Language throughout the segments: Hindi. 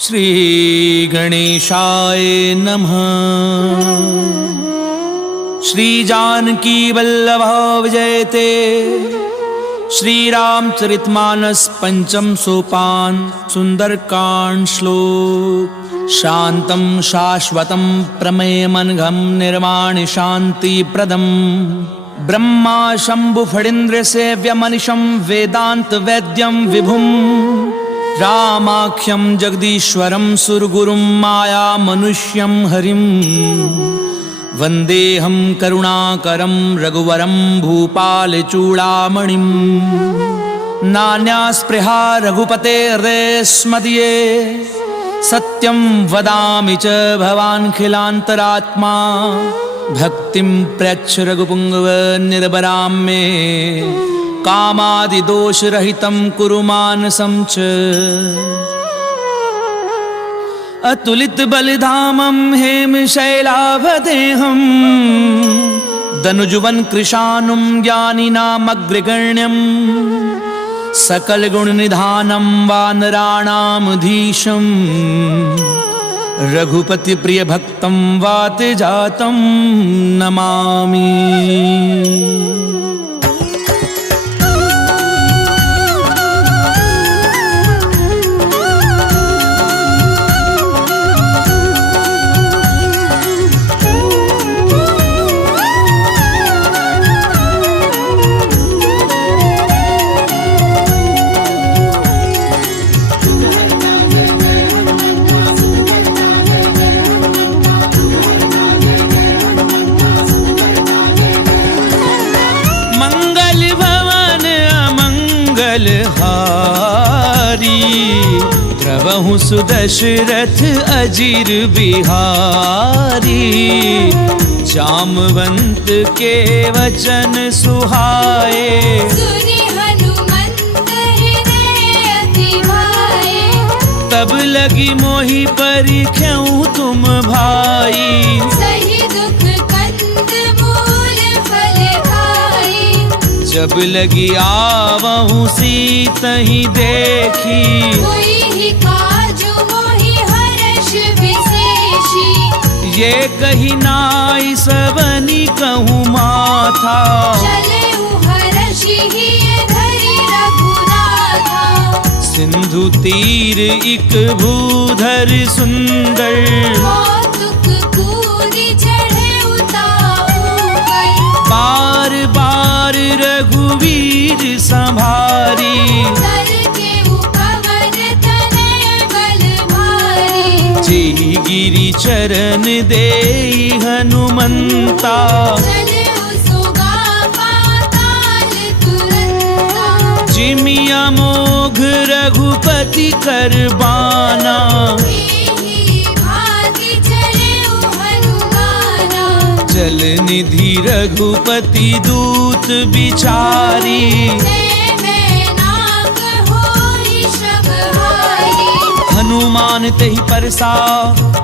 श्री गणेशाय नमः। श्री जानकी वल्लभ विजयते। श्री रामचरितमानस पंचम सोपान सुंदरकांड श्लोक। शांतं शाश्वतं प्रमेयमनघं निर्वाण शांति प्रदम ब्रह्मा शंभु फणीन्द्र सेव्यमनिशं वेदांत वैद्यं विभुं रामाख्यं जगदीश्वरं सुरगुरुं माया मनुष्यं हरिं वन्देऽहं करुणाकरं रघुवरं भूपालचूडामणिं। नान्यास्पृहा रघुपतेर्देस्मदीये सत्यं वदामि च भवान्खिलान्तरात्मा। भक्तिं प्रयच्छ रघुपुङ्गव निर्भरां मे कामादिदोषरहितं कुरु मानसं च। अतुलितबलधामं हेमशैलाभदेहं दनुजुवन कृशानुं ज्ञानिनामग्रगण्यं सकलगुणनिधानं वानराणामधीशं रघुपतिप्रियभक्तं वातजातं नमामि। द्रवहु सुदशरथ अजीर बिहारी। जामवंत के वचन सुहाए सुनि हनुमंत हृदय अति भाए। तब लगी मोहि परिख्यऊ तुम भाई। सही दुख कंद मूल फल खाई। जब लगी आवहु सीतहि देखी कोई ही काजु मोहि हर्ष विशेषी। ये कही नाई सबनी कहूँ माथा। चलेउ हर्षि हिय धरि रघुनाथा। सिंधु तीर इक भूधर सुंदर कौतुक कूदि चढ़े उताऊ गए। बार बार रघुवीर संभारी। तर के उपवन तनय बल भारी। जी गिरि चरण देई हनुमंता। चलेउ सुगा पाताल तुरंता। जिमिया मोघ रघुपति करबाना। एहि भाति चलेउ हनुमाना। जल निधि रघुपति दूत बिचारी। जय मैं नाक होई शब हारी। हनुमान तेहि परसा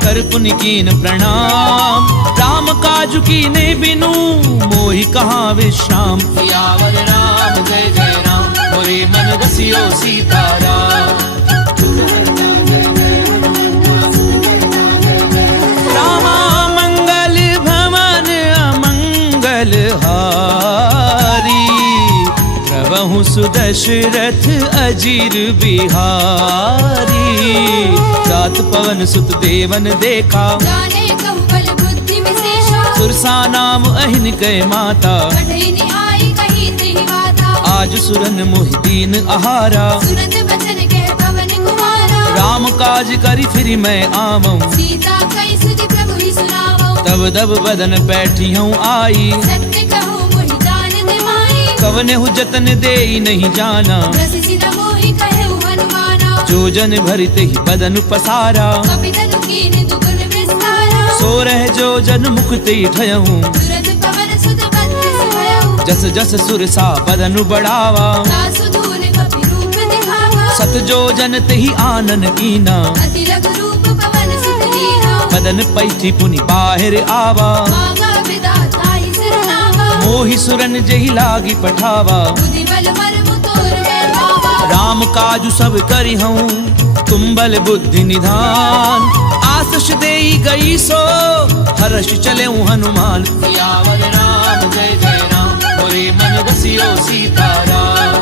कर पुनि कीन प्रणाम। राम काजु कीने बिनु मोहि कहाँ विश्राम। सियावर राम जय जय राम मोरे मन बसियो सीताराम। रामा मंगल भवन अमंगल हारी। द्रवहु सुदशरथ अजीर बिहारी। जात पवन सुत देवन देखा जाने कहु बल बुद्धि विशेषा। सुरसा नाम अहिन कै माता। कठिन आई कही तेहि बाता। आज सुरन मोहि दीन आहारा। सुनत बचन कह पवन कुमारा। राम काज करि फिरि मैं आवऊं। सीता कई सुधि प्रभु ही सुनावो। तब दब बदन बैठी हूँ आई। सत्य कहूँ मोहि जानत माई। कवने जतन देई नहीं जाना। रस सिन मोहि कहु हनुमाना। जो जन भरित ही बदन पसारा। कपितनु कीन दुगुन विस्तारा। सो रह जो जन मुख ते ठयहूँ। तुरत पवन सुत बत्तीस भयउ। जस जस सुरसा बदनु बढ़ावा। दासु दूर कपि रूप दिखावा। सत जो जन तेहि आनन कीना। अति लघु रूप पवन सुत लीना। बदन पैठी पुनि बाहिर आवा। मांगा विधाता ही सिरनावा। मोहि सुरन जहि लागी पठावा। बुद्धि बल मर्म तोर में भावा। राम काजु सब करी हूँ तुम बल बुद्धि निधान। आशीष देई गई सो हर्ष चले हनुमान। सियावर राम जय जय राम मोरे मन बसियो सीताराम।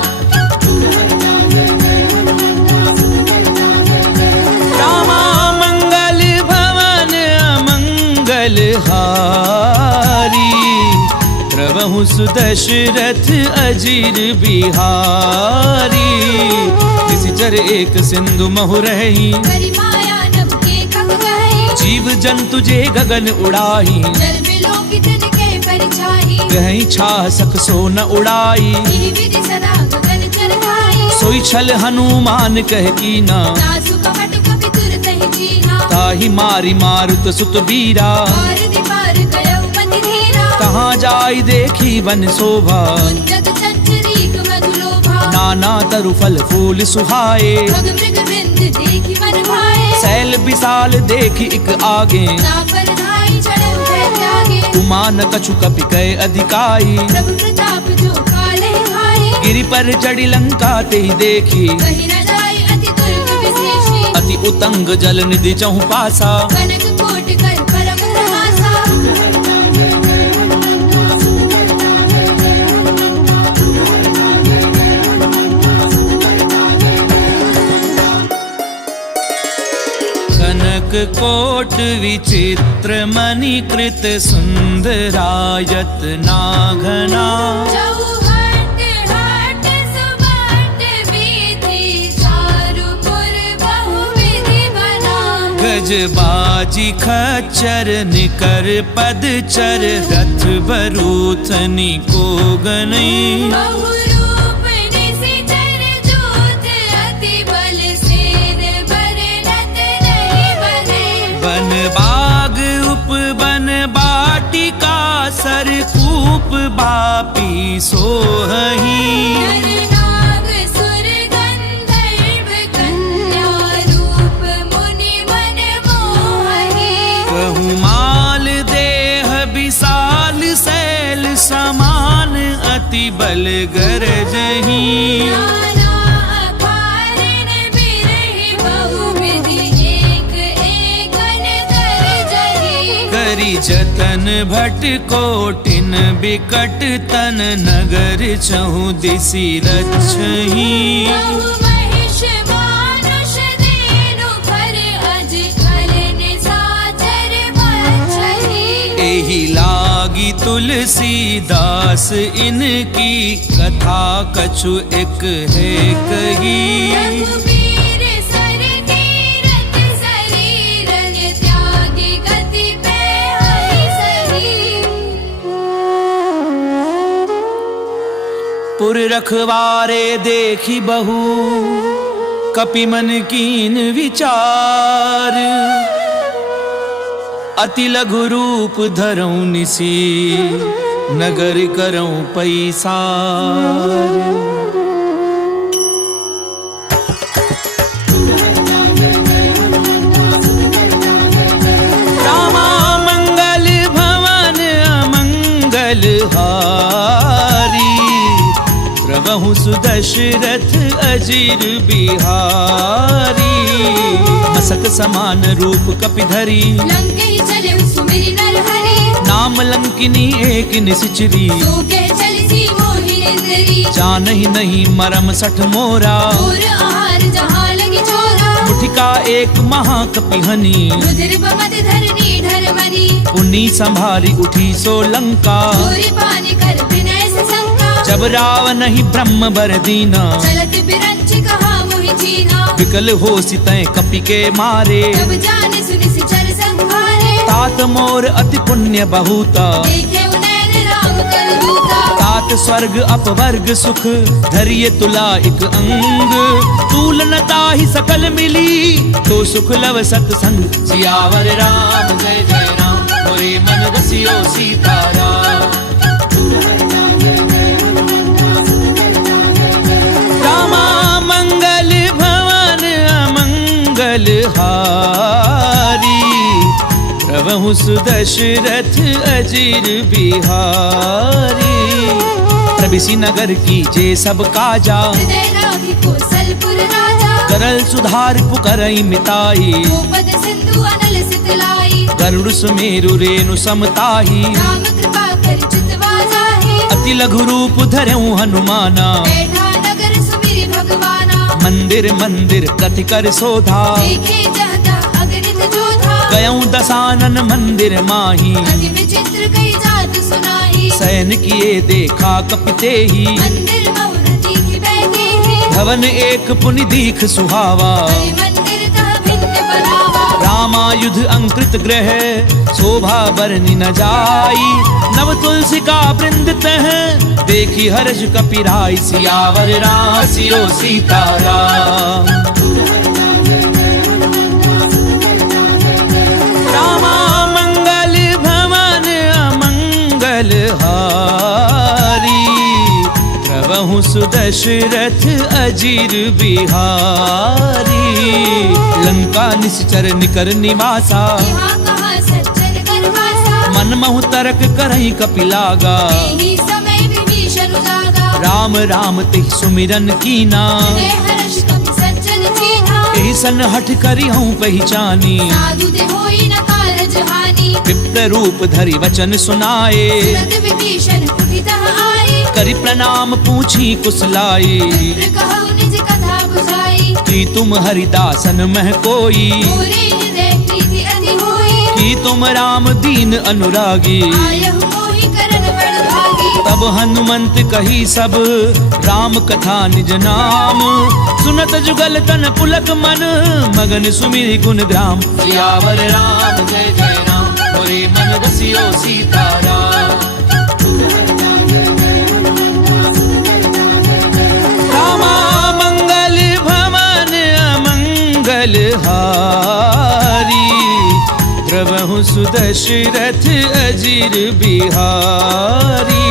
रामा मंगल भवन अमंगल हारी। प्रभु सुदशरथ अजीर बिहारी। निशिचर एक सिंधु महु रही। करी माया नभ के कब गए। जीव जंतु जे गगन उड़ाही। जल बिलो कितन के परिछाई। कहीं छा सक सो न उड़ाई। यही विधि सदा गगन चर खाई। सोई छल हनुमान कह की ना। तासु कपट कपि तुरत ही जीना। ताहि मारी मारुत सुत बीरा। और दीपार गयो मति धीरा। कहाँ जाई देखी वन शोभा। उन्नत चंचरीक मधुलोभा। नाना तरु फल फूल सुहाए। भग मृग बिंद देखी मन भाए। सैल विशाल देखी इक आगे। तापर धाई चढ़े उठे त्यागे। उमान कछु कपि कय अधिकाई। प्रभु प्रताप जो काले भाई। गिरि पर चढ़ी लंका ते ही देखी। कहीं न जाई अति दुर्ग विशेषी। अति उतंग जल निधि चहु पासा। कनक कोट कर परम प्रहासा। कनक कोट विचित्र मणिकृत सुंदरायत नाघना। चौहट हट सुबट विधि चारुपुर बहुविधि बना। गजबाजी खच्चर निकर पदचर रथ बरूथनी को गनई। बहुरूप निशिचर जोत अति बल सेन बरनत नहीं बने। वन बाग उपवन बाटिका सरकूप बापी सोहही। नर नाग सुर गंधर्व कन्या रूप मुनि मन मोहि। कहु माल देह विशाल शैल समान अति बल गरजही। नाना अकारण बिरहि बहुविधि एक एकन गरजहि। करी जतन भट कोटिन बिकट तन नगर चहु दिसि रक्षही। बहु महिष मानुष देनु पर अज खल निशाचर बचहि। एहि लागी तुलसीदास इनकी कथा कछु एक है कही। रघुबीर सर तीरथ शरीरन त्यागी गति पे हरि सही। पुर रखवारे देखी बहु कपि मन कीन विचार। अति लघु रूप धरऊं निसी नगर करऊं पैसार। रामा मंगल भवन अमंगल हारी। प्रभु सुदशरथ अजीर बिहारी। मसक समान रूप कपि धरी। लंके चले सुमिरि नर हरि। नाम लंकिनी एक निशिचरी। सूके चलसी मोहिनेन्द्री। जानहि नहीं मरम सठ मोरा। और आहार जहाँ लगी चोरा। मुठिका एक महाकपिहनी। रुधिर बमत धरनी ढरमनी। पुनी संभारी उठी सो लंका। पूरी पानी कर विनय से शंका। जब रावण ही ब्रह्म बर दीना। चलत बिरंच कहा मोहि चीना। विकल हो सितय कपि के मारे। जब जाने सुनि सिचर संहारे। तात मोर अति पुण्य बहुता। देखे उनैन राम कर दूता। तात स्वर्ग अपवर्ग सुख धरिय तुला एक अंग। तूलनता ही सकल मिली तो सुख लव सत्संग। सियावर राम जय जय राम मोरे मन बसियो सीताराम। रामा मंगल भवन अमंगल हारी। प्रभु सुदशरथ अजीर बिहारी। प्रभिसी नगर की जे सब काजा। हृदय राखी को पुर राजा करल सुधार पुकरई मिताई गोपद सिंधु अनल सितलाई गरुड़ सुमेरु रेणु समताही राम कृपा कर चितवा जाहे अति लघु रूप धरऊं हनुमाना बैठा नगर सुमिरि भगवाना मंदिर मंदिर प्रति कर सोधा देखे जहता अगणित जोधा गयऊं दसानन मंदिर माही अति विचित्र कई जात सुनाई सैन किए देखा कपिते ही मंदिर बहुरति की बैठे हैं भवन एक पुनि दीख सुहावा हरि मंदिर तह भिन्न बनावा रामायुध अंकृत ग्रह शोभा बरनि न जाई नव तुलसी का वृंद तह देखी हर्ष कपिराई सियावर राम सियो सीताराम रामा मंगल भवन अमंगल हारी प्रभु सुदशरथ अजीर बिहारी लंका निश्चर निकर निवासा यहाँ कहाँ सज्जन करवासा मन महु तरक करई कपिलागा यही समय विभीषण उजागा राम राम तिह सुमिरन कीना हृदय हर्ष कपि सज्जन चीन्हा एहि सन हठ करी हूँ पहचानी साधु ते होई न कारज हानि विप्र रूप धरि वचन सुनाए तुरत विभीषण उठितः आए करि प्रणाम पूछी कुशलाई मित्र कहु निज कथा बुझाई कि तुम हरिदासन मह कोई मोरे हृदय प्रीति अति होई कि तुम राम दीन अनुरागी आयहु मोहि करन बड़ भागी तब हनुमंत कही सब राम कथा निज नाम सुनत जुगल तन पुलक मन मगन सुमिरि गुण ग्राम सियावर राम जय जय राम मोरे मन बसियो सीताराम रामा मंगल भवन अमंगल हारी प्रभु सुदशरथ अजीर बिहारी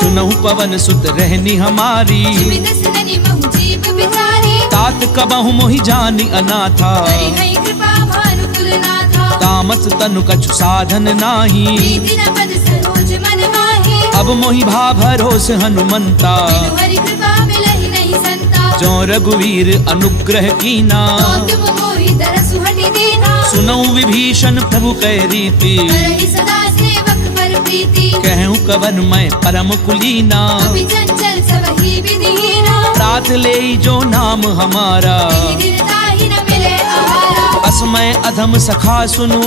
सुनहु पवन सुत रहनी हमारी जिमित सननि महु जीव बिचारी तात कबहु मोहि जानि अनाथा हरि हरि कृपा भानु कुलनाथा तामस तनु कछु साधन नाही प्रीति न पद सरोज मन माही अब मोहि भा भरोस हनुमंता बिनु हरि कृपा मिलहि नहीं संता जो रघुवीर अनुग्रह कीना तो तुम मोहि तरसु हटि दीना सुनऊ विभीषण प्रभु कै रीति करहि सदा सेवक पर प्रीति कहूँ कवन मैं परम कुलीना कपि चंचल सबहि विधिहीना प्रात ले जो नाम हमारा दीनताहि न मिले आहारा असमय अधम सखा सुनु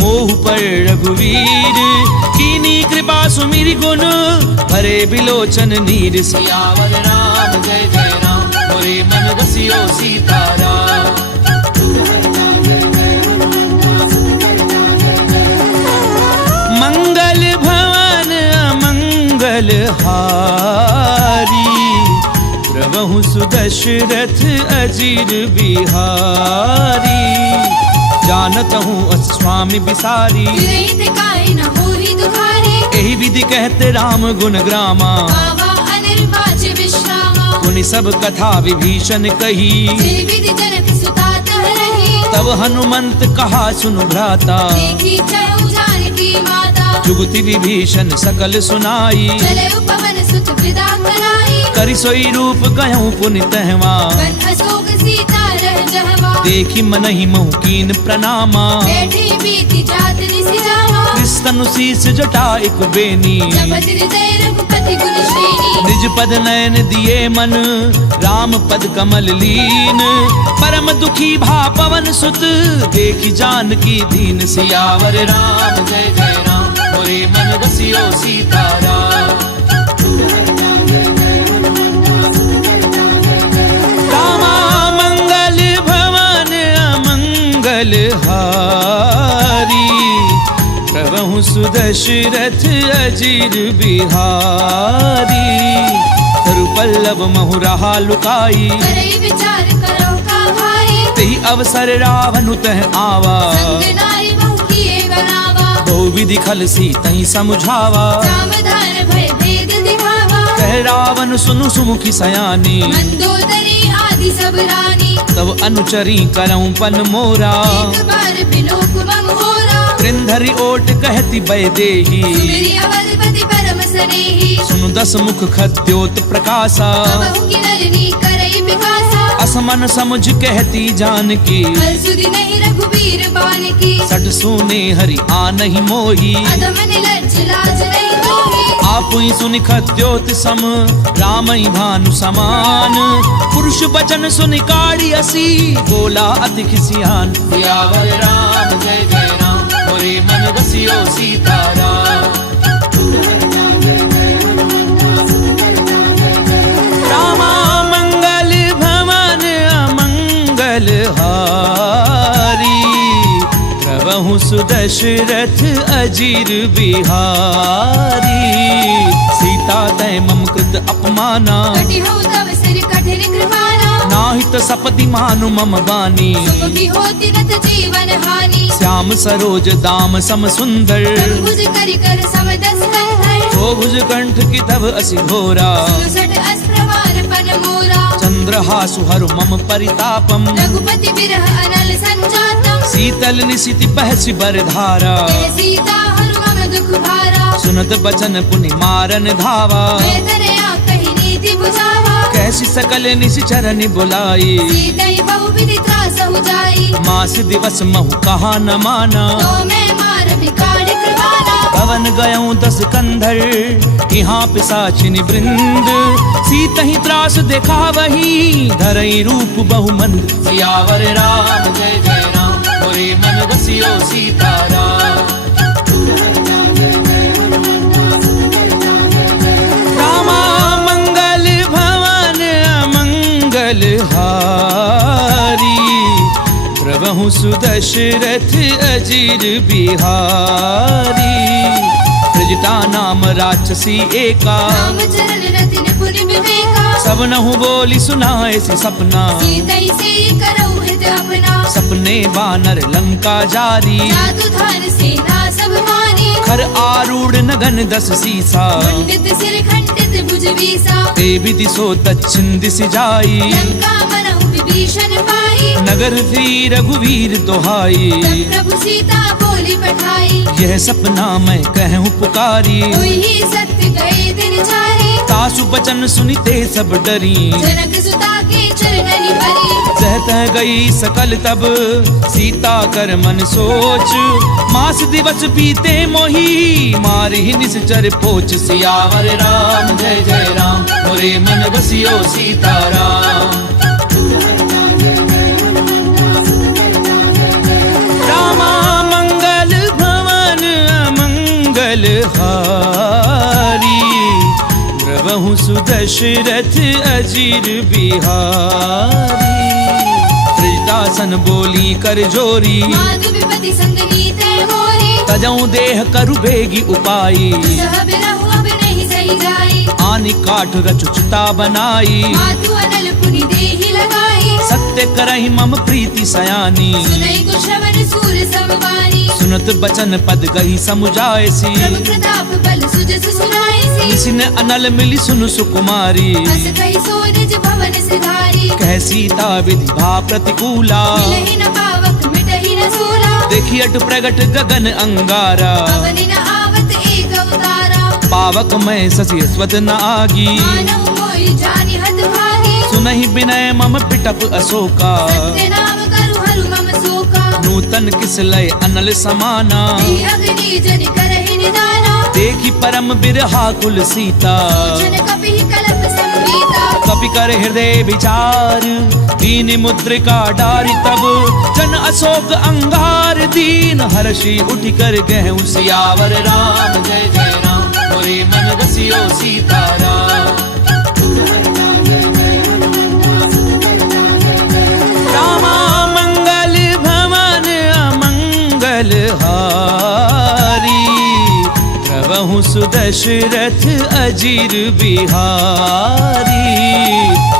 मोह पर रघुवीर कीनी कृपा सुमिरि गुण भरे बिलोचन नीर सियावर राम जय जय राम मोरे मन बसियो सीताराम मंगल भवन अमंगल हारी प्रभु सुदशरथ अजीर बिहारी जानत हूँ अस स्वामी बिसारी विरहित काहे न होहि दुखारे एहि विधि कहते राम गुण ग्रामा बाबा अनिर्वाच विश्रामा पुनि सब कथा विभीषण कही जे विधि जनक सुता तह रही तब हनुमंत कहा सुनु भ्राता देखी चहु जानकी माता जुगति विभीषण सकल सुनाई चले उपवन सुत विदा कराई करि सोई रूप गयऊं पुनि तहवा बन अशोक सीता रह जहवा देखी मनहि महु कीन प्रणामा बैठी बीती जात निसि जावा कृष्ण शीस जटा एक बेनी जपत हृदय रघुपति गुण श्रेणी निज पद नयन दिए मन राम पद कमल लीन परम दुखी भा पवन सुत देखी जानकी दीन सियावर राम जय जय राम मोरे मन बसियो सीताराम रामा मंगल भवन अमंगल हारी प्रभु सुदशरथ अजीर बिहारी तरु पल्लव महु रहा लुकाई करई विचार करो का भाई तेहि अवसर रावण तह आवा संग नारी बहु किए बनावा बहु विधि खल सी तही समझावा सावधान भय भेद दिखावा कह रावण सुनु सुमुखी सयानी मंदोदरी आदि सब रानी तब अनुचरी करऊं पन मोरा एक बार बिलोक मंगोरा त्रिंधरि ओट कहती बैदेही सुमिरि अवधपति परम स्नेही सुनु दस मुख खद्योत प्रकाशा बहु की नलिनी करई पिपासा असमन समझ कहती जानकी बल सुधि नहीं रघुबीर बान की सट सुने हरि आ नहीं मोही अधम निलज्ज लाज नहीं तोही आप ही सुनि खद्योत सम राम ही भानु समान पुरुष बचन सुनि काढ़ी असी बोला अति खिसियान सियावर राम जय जय राम मोरे मन बसियो सीताराम रामा मंगल भवन अमंगल हारी प्रभु सुदशरथ अजीर बिहारी सीता तय मम कृत अपमाना कटि हो तव सिर कठिन कृपाना नाहित सपति मानु मम बानी सुखी होती नत जीवन हानि श्याम सरोज दाम सम सुंदर भुज करि कर समदस कंधर तो भुज कंठ की तब असि घोरा 67 अस्प्रवार पन मोरा चंद्रहासु हरु मम परितापम रघुपति बिरह अनल संजातम शीतल निशिति बहसि बरधारा जय सीता हरु मम दुख भारा सुनत बचन पुनि मारन धावा मैं तनया कहि नीति बुझावा कैसी सकल निशिचरनि बुलाई सीतई बहु विधि त्रास हो जाई मास दिवस महु कहा न माना तो मैं मार बिकाड़ कृपाना पवन गयऊं 10 कंधर यहाँ पिशाचिनि वृंद सीत ही त्रास देखा वही धरई रूप बहुमंद सियावर राम जय जय राम मोरे मन बसियो सीताराम रामा मंगल भवन अमंगल हारी प्रभु सुदशरथ अजीर बिहारी प्रजटा नाम राक्षसी एका राम चरण रतिन पुनि विवेका सब नहु बोली सुनाए से सपना सीतई से करऊ हित अपना सपने बानर लंका जारी जादू धार सेना सब मानी खर आरूढ़ नगन 10 सीसा पंडित सिर खंडित भुज बीसा ते विधि सो दक्षिण दिश जाई लंका मनहु विभीषण पाई नगर फिरी रघुवीर दोहाई तब प्रभु सीता बोली पठाई यह सपना मैं कहूँ पुकारी हुई ही सत्य गए दिन चारे सासु बचन सुनिते सब डरी जनक सुता के चरणनि भरी सहत गई सकल तब सीता कर मन सोच मास दिवस बीते मोही मारी निश्चर पोच सियावर राम जय जय राम मोरे मन बसियो सीताराम रामा मंगल भवन अमंगल हारी प्रभु सुदशरथ अजीर बिहारी त्रिजटासन बोली कर जोरी माधु विपति संग नीते मोरी तजऊ देह करु बेगी उपाई सह बिरहु अब नहीं सही जाई आनि काठ रचुचता बनाई माधु अनल पुनि देहि लगाई सत्य करहि मम प्रीति सयानी सुनई को श्रवण सूर समवानी सुनत बचन पद गई समुझायसी प्रभु प्रताप बल सुजस सुनाई सी निसिन अनल मिली सुनु सुकुमारी हस कहि सो निज भवन सिधारी कह सीता विधि भा प्रतिकूला मिलहि न पावक मिटहि न सूला देखी अट प्रगट गगन अंगारा पवनि न आवत एक अवतारा पावक मैं ससी स्वत न आगी मानव मोहि जानि हत भागी सुनहि विनय मम पिटप अशोका सत्य नाम करु हरु मम शोका नूतन किस लय अनल समाना देहि अग्नि जनि करहि निदाना देखी परम बिरहा कुल सीता जन कपिहि कलप संवीता कपि कर हृदय विचार दीन मुद्रिका डारी तब जन अशोक अंगार दीन हर्षि उठ कर गहु सियावर राम जय जय राम मोरे मन बसियो सीताराम रामा मंगल भवन अमंगल हारी प्रभु सुदशरथ अजीर बिहारी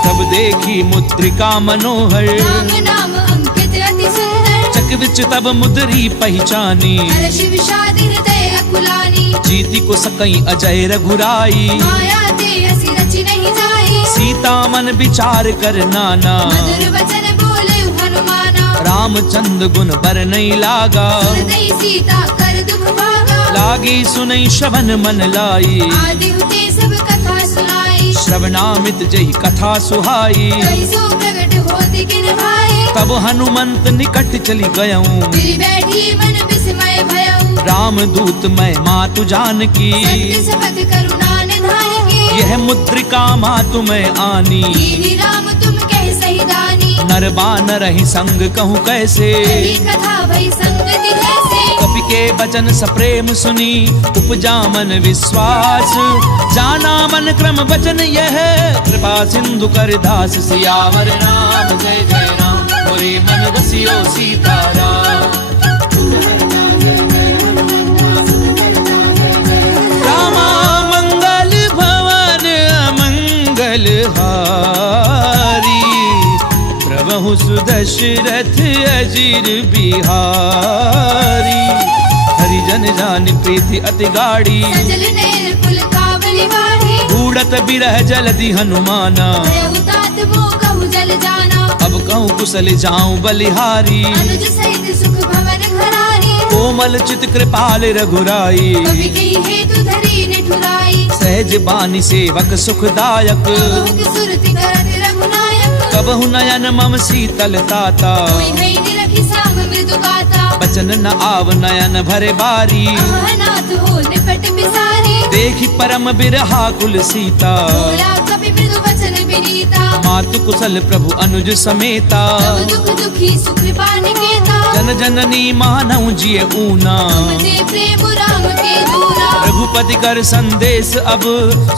तब देखी मुद्रिका मनोहर राम नाम अंकित अति सुंदर चक विच तब मुद्री पहचानी हर्ष विषाद हृदय अकुलानी जीति को सकई अजय रघुराई माया ते असि रचि नहीं जाई सीता मन विचार कर नाना मधुर वचन बोले हनुमाना रामचंद्र गुण बर नहीं लागा सुरदई सीता कर दुख भागा लागी सुनई श्रवण मन लाई आदि हुते सब कथा सुनाई श्रवणामित जही कथा सुहाई। कहीं सो प्रगट होते किन भाई, तब हनुमंत निकट चली गयऊं, फिर बैठी मन विस्मय भयऊ। राम दूत मैं मातु जानकी, सत्य सपथ करुणा निधान की, यह मुद्रिका मातु मैं आनी। कीनी राम तुम कह सही दानी, नर बानर ही संग कहूँ कैसे, कही कथा भई संगति जैसे। कपि के वचन सप्रेम सुनी, उपजा मन विश्वास। जाना मन क्रम वचन यह, कृपा सिंधु कर दास। सियावर राम जय जय राम, मोरे मन रसियो सीताराम। रामा मंगल भवन अमंगल हारी, प्रभु सुदशरथ अजिर बिहारी। हरिजन जान प्रीति अति गाढ़ी, सजल नयन पुल कावली बाढ़ी। बूढ़त बिरह जलधि हनुमाना, भयउ तात मोह कहु जल जाना। अब कहूँ कुशल जाऊं बलिहारी। अनुज सहित सुख भवन घरारी, कोमल चित कृपाल रघुराई। कवि कही हेतु धरी निठुराई। सहज बानी सेवक सुखदायक, कबहु की सुरति करत रघुनायक। कबहु नयन मम शीतल ताता। कोई है निरखी साम मृदु गाता, बचन न आव नयन भरे बारी। अहनाथ हो निपट बिसारी। देखी परम बिरहा कुल सीता, बोला कपि मृदु वचन विनीता। मातु कुशल प्रभु अनुज समेता। सब दुख दुखी सुख पानिकेता, जन जननी मानव जिय ऊना। तुम दे प्रेम राम के दूरा। रघुपति कर संदेश अब,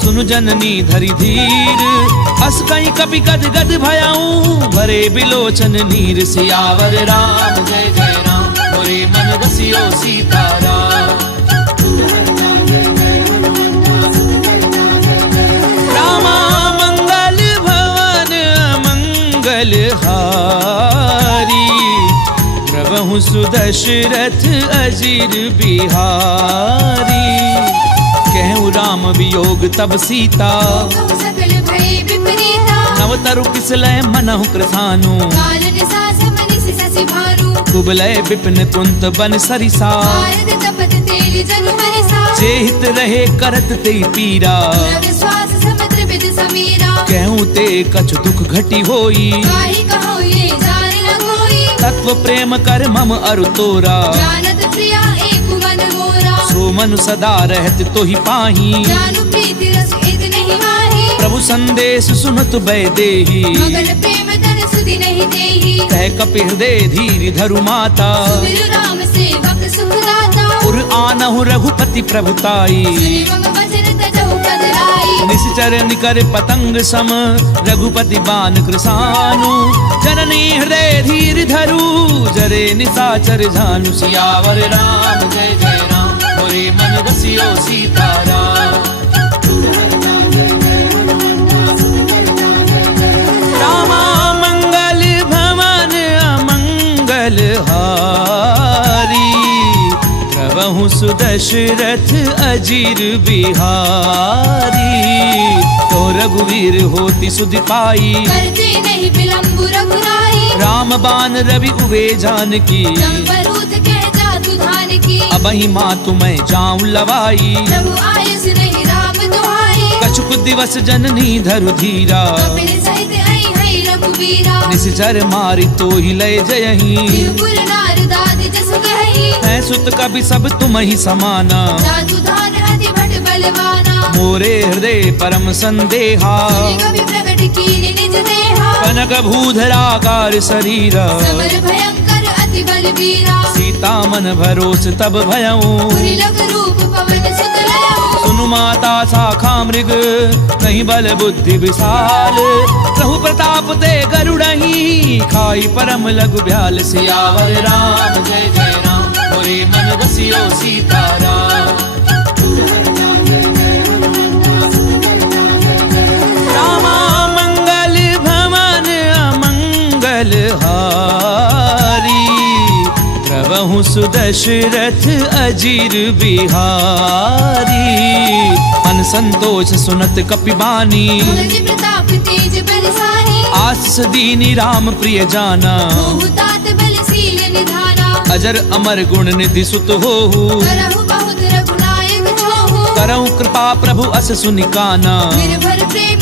सुनु जननी धरि धीर। अस कहीं कपि गद गद भयाऊं, भरे बिलोचन नीर। सियावर राम जय जय राम, मोरे मन रसियो सीताराम। रामा मंगल भवन मंगल हारी, प्रभु सुदशरथ अजिर बिहारी। कहूँ राम वियोग तब सीता, कहु सकल भय विपरीता। नवतरु किसलय मनहु कृसानु। काल निसास मनिसि शशि भानु, कुबलय विपिन कुंत बन सरिसा। भारत तपत तेलि जनु मरिसा। जेहित रहे करत ते पीरा, रग श्वास समुद्र विद समीरा। कहूँ ते कछु दुख घटी होई। काहि कहो ये जान न कोई, तत्व प्रेम कर मम अरु तोरा। जानत प्रिया एक मन मोरा। सो मनु सदा रहत तोहि पाही, जानू प्रीति रस इद नहीं माही। प्रभु संदेश सुनत बैदेही। मगन प्रेम धन सुधि नहीं देही। कह कपि हृदय धीर धरु माता। सुमिरु राम सेवक सुखदाता। उर आनहु रघुपति प्रभुताई। सुनि मम वचन तजहु पदराई। निश्चर निकर पतंग सम, रघुपति बान कृसानु। जननी हृदय धीर धरु, जरे निशाचर झानु। सियावर राम जय जय राम, मोरे मन रसियो सीताराम। रामा मंगल भवन अमंगल हारी, प्रभु सुदशरथ अजिर बिहारी। तो रघुवीर होती सुधि पाई, करते नहीं विलंबु रघुराई। राम बान रवि उबे जानकी। चंपरूत कह जातु धान की, अबहि मातु मैं जाऊं लवाई। प्रभु आयुष नहीं राम दुहाई। कछुक दिवस जननी धरु धीरा, कपिल सहित आई है रघुवीरा। निश्चर मारि तो ही लय जयही। त्रिपुर नार दादि जसु गही, है सुत कभी सब तुम ही समाना। जातु धान अति भट बलवाना। मोरे हृदय परम संदेहा, सुनि कवि प्रगट कीनि निज देहा। कनक भूधराकार शरीरा। समर भयंकर अति बलवीरा। सीता मन भरोस तब भयऊं, पुरि लग रूप पवन सुत लयऊ। सुनु माता शाखा मृग, नहीं बल बुद्धि विशाल। प्रभु प्रताप ते गरुड़ही, खाई परम लघु ब्याल। सियावर राम जय जय राम, मोरे मन रसियो सीताराम। रामा मंगल भवन अमंगल हारी, प्रभु सुदशरथ अजिर बिहारी। मन संतोष सुनत कपिबानी, तुलसी प्रताप तेज बलसानी। आस दीनी राम प्रिय जाना। मोहु तात बलशील निधाना। अजर अमर गुण निधि सुत होहु, करहु बहुत रघुनायक छोहु। करहु कृपा प्रभु अस सुनिकाना। निर्भर प्रेम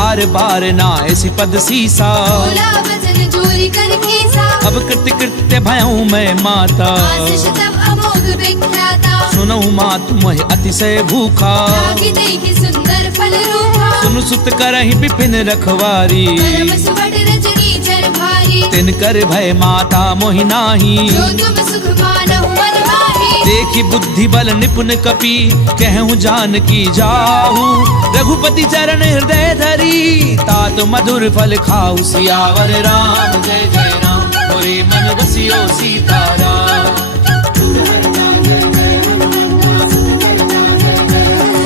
बार बार ना ऐसी पद सीसा, बोला वचन चोरी कर खीसा, अब कृत्य कृत्य भयऊ मैं माता, आशीष तब अमोघ विख्याता, सुनऊ माँ तुम्हें अतिशय भूखा, लागी देखी सुंदर फल रूपा, सुन सुत करहि विपिन रखवारी, परम सुबट रजनी चर भारी, तिन कर भय माता मोहि नाही, जो तुम सुख मानहु मन माही, देखी बुद्धि बल निपुण कपि कहूँ जान की जाहू, रघुपति चरण हृदय धरी तात मधुर फल खाऊ, सियावर राम जय जय राम, मोरे मन बसियो सीताराम।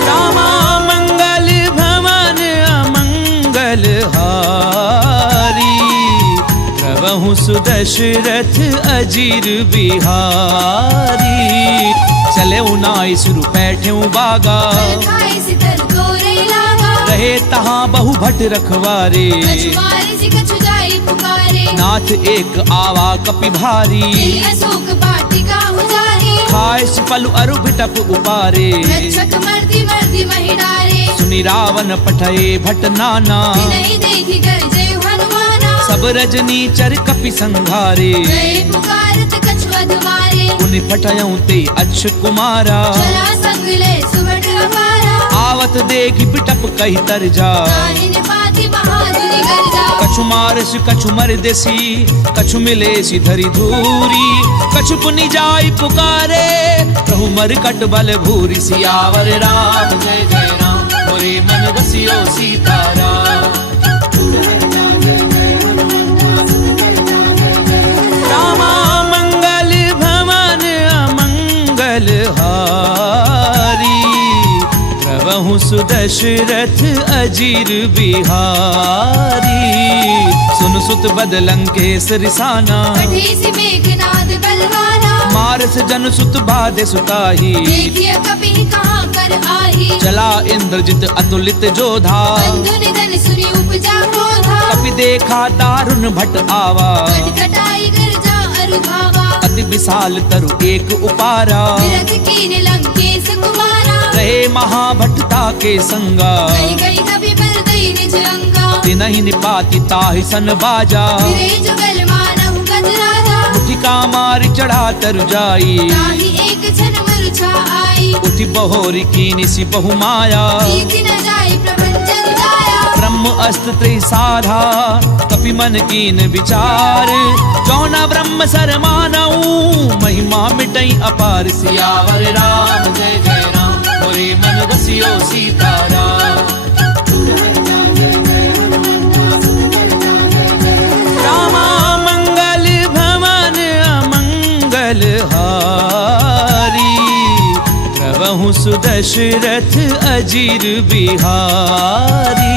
रामा मंगल भवन अमंगल हारी, प्रभु सुदशरथ अजीर बिहारी, चले उनाई सुरु बैठे बागा, खाए सितर तोरे लागा, रहे तहाँ बहु भट रखवारे, कछु मारे से कछु जाई पुकारे, नाथ एक आवा कपि भारी, तेरी अशोक वाटिका उजारी, खाए फल अरु बिटप उपारे, रक्षक मर्दी मर्दी महि डारे, सुनि रावण पठये भट नाना, नहीं देखी कर जय हनुमाना, सब रजनी चर कपि संघारे, जय पुकारत कछु अधमारे, उनि पठयऊ ते अच्छ कुमारा, चला संग ले सुबट अपारा, आवत देखि बिटप कही तर जा, ताहि निपाति महादुनि गर्जा, कछु मारस कछु मर देसी, कछु मिलेसी धरी धूरी, कछु पुनि जाई पुकारे, प्रभु मर कट बल भूरी, सियावर राम जय जय राम, मोरे मन बसियो सीताराम। रामा मंगल भवन अमंगल हारी, प्रभु सुदशरथ अजीर बिहारी, सुन सुत बदलंकेश रिसाना, पठेसी मेघनाद बलवाना, मारस जन सुत बाधे सुताही, देखिए कभी कहाँ कर आही, चला इंद्रजित अतुलित जोधा, बंधु निधन सुनी उपजा क्रोधा, कपि देखा दारुण भट आवा, कटकटाई गर्जा अरु धावा, अति विशाल तरु एक उपारा, विरथ कीन लंकेश कुमारा, रहे महाभटता के संगा, गई गई कभी बल गई निज अंगा, तिनहि निपाति ताहि सन बाजा, फिरे जुगल मानहु गज राजा, मुठिका मार चढ़ा तर जाई, ताहि एक क्षण मूर्छा आई, उठि बहोरी कीनिसि बहु माया, जीति न जाय प्रपंचन जाया, ब्रह्म अस्त्र त्रिसाधा कपि मन कीन विचार, जौना ब्रह्म सर मानऊ महिमा मिटई अपार, सियावर राम जय जय राम, मोरे मन बसियो सीताराम। रामा मंगल भवन अमंगल हारी, प्रभु सुदशरथ अजीर बिहारी,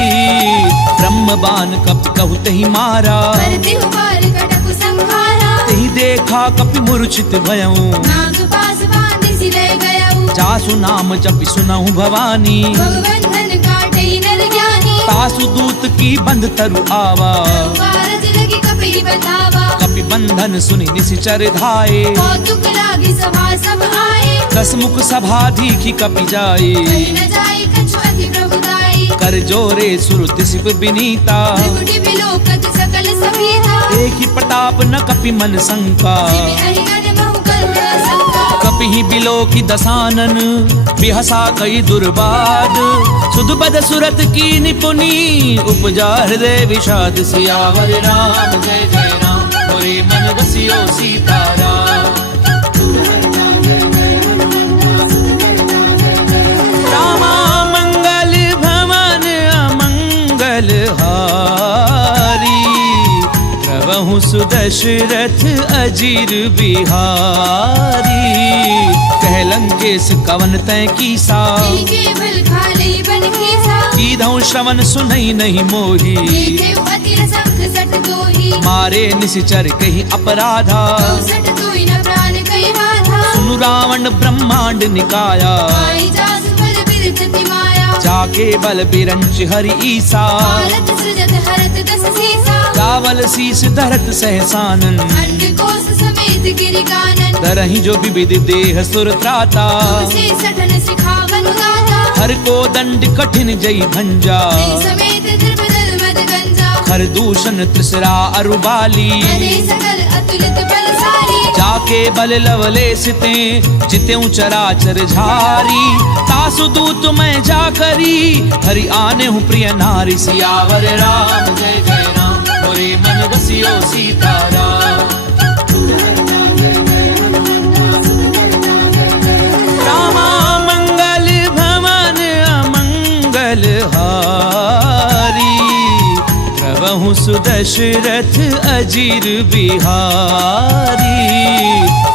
ब्रह्मबान कपि कहु तहि मारा, करते हुबार कटकु संहारा, तहि देखा कपि मूर्छित भयऊ, नाग पास बांधि सिर गयऊ, जासु नाम जपि सुनहु भवानी, भगवंधन काटई नर ज्ञानी, तासु दूत की बंध तरु आवा, कारज लगी कपि बतावा, कपि बंधन सुनि निशिचर धाये, कौतुक लागी सभा सब आए, दस मुख सभा दीखी कपि जाए, कहीं न जाय कछु अति प्रभुदाई, कर जोरे सुर तिसिप विनीता, त्रिकुटी बिलोकत सकल सभीता, एक ही प्रताप न कपि मन शंका, जिमि अहिगन महु करुणा शंका, कपि ही बिलो की दसानन बिहसा कई दुर्बाद, सुध बद सुरत की निपुनी उपजा हृदय विषाद, सियावर राम जय जय राम, मोरे मन बसियो सीताराम। रामा मंगल भवन अमंगल हारी, प्रभु सुदशरथ अजीर बिहारी, कह लंकेश कवन तै कीसा, के भल खाले बन खीसा, कीधौ श्रवण सुनई नहीं मोही, देखे अति रसंख सट दोही, मारे निशिचर कही अपराधा, सट दोई न प्राण कई बाधा, सुनु रावण ब्रह्मांड निकाया, आई जासु बल बिरचति माया, जाके बल बिरंच हरि ईसा, भारत सृजत हरत दस सीसा, रावल शीस धरत सहसानन, अंड कोश समेत गिरि कानन, तरहि जो विविध देह सुर त्राता, तुलसी सठन सिखावन गाता, हर को दंड कठिन जई भंजा, समेत द्रपद कर दूषण त्रिसरा अरुबाली हरे सकल अतुलित बलशाली जाके बल लवलेश ते जित्यों चराचर झारी तासु दूत मैं जा करी हरि आने हूँ प्रिय नारी सियावर राम जय जय राम मोरे मन बसियो सीताराम रामा मंगल भवन अमंगल हारी प्रभु सुदशरथ अजीर बिहारी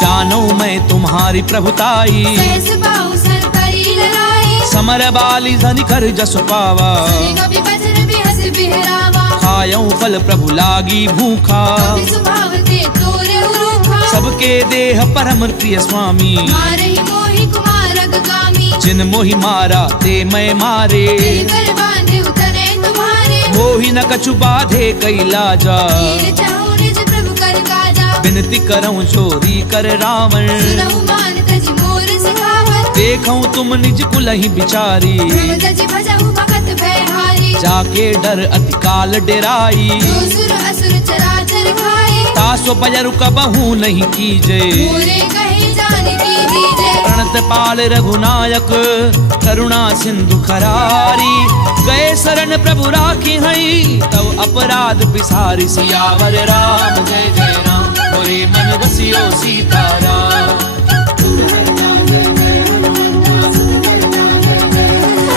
जानो मैं तुम्हारी प्रभुताई सहस बाहु सन करी लड़ाई समर बाली धनि कर जस पावा सुनि कपि बचन बिहस बिहरावा खायऊ फल प्रभु लागी भूखा कपि स्वभाव ते तोरे उरूखा सबके देह परम प्रिय स्वामी मारहि मोहि कुमारक गामी जिन मोहि मारा ते मैं मारे तेहि कर बांधे उतरे तुम्हारे मोहि न कछु बाधे कैलाजा वीर चाहु निज प्रभु कर काजा विनती करऊं चोरी कर रावण सुनहु मान तजि मोर सिखावत देखऊं तुम निज कुलहि बिचारी प्रभु तजि भजहु भगत भयहारी जाके डर अति काल डेराई जो सुर असुर चराचर खाए तासो बजरु कबहू नहीं कीजे मोरे कहे जान की दीजे प्रणत पाल रघुनायक करुणा सिंधु खरारी गए शरण प्रभु राखी हई तव अपराध बिसारी सियावर राम जय जय राम मोरे मन बसियो सीताराम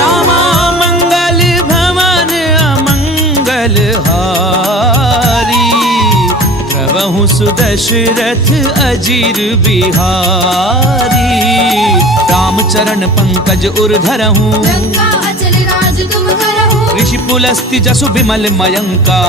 रामा मंगल भवन अमंगल हारी प्रभु सुदशरथ अजीर बिहारी रामचरण पंकज उर धरहूँ लंका अचल राज तुम करहु ऋषि पुलस्ति जसु बिमल मयंका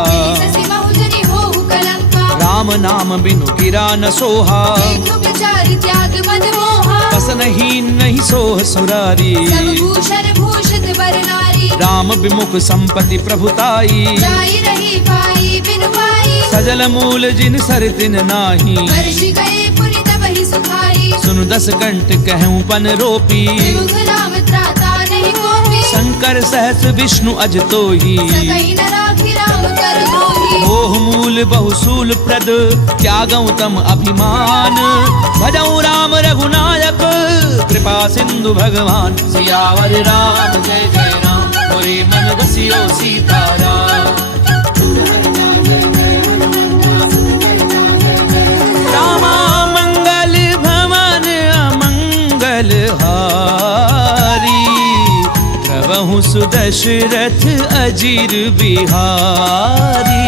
ससी बहुजनी होहु कलंका राम नाम बिनु गिरा न सोहा देखो विचार त्याग मद मोहा बस नहीं सोह सुरारी सब भूषण भूषित वर नारी राम विमुख संपत्ति प्रभुताई जाई रही पाई बिनु पाई सजल मूल जिन सर तिन नाही वर्ष गए पुनि तबहि सुखाई सुनु दस कंठ कहूँ पन रोपी विमुख राम त्राता नहीं कोपी शंकर सहस विष्णु अज तोही सकई न राखी राम कर द्रोही मोह मूल बहुसूल प्रद त्यागऊ तम अभिमान भजऊ राम रघुनायक कृपा सिंधु भगवान सियावर राम जय जय राम मोरे मन बसियो सीताराम रामा मंगल भवन अमंगल हारी प्रभु सुदशरथ अजीर बिहारी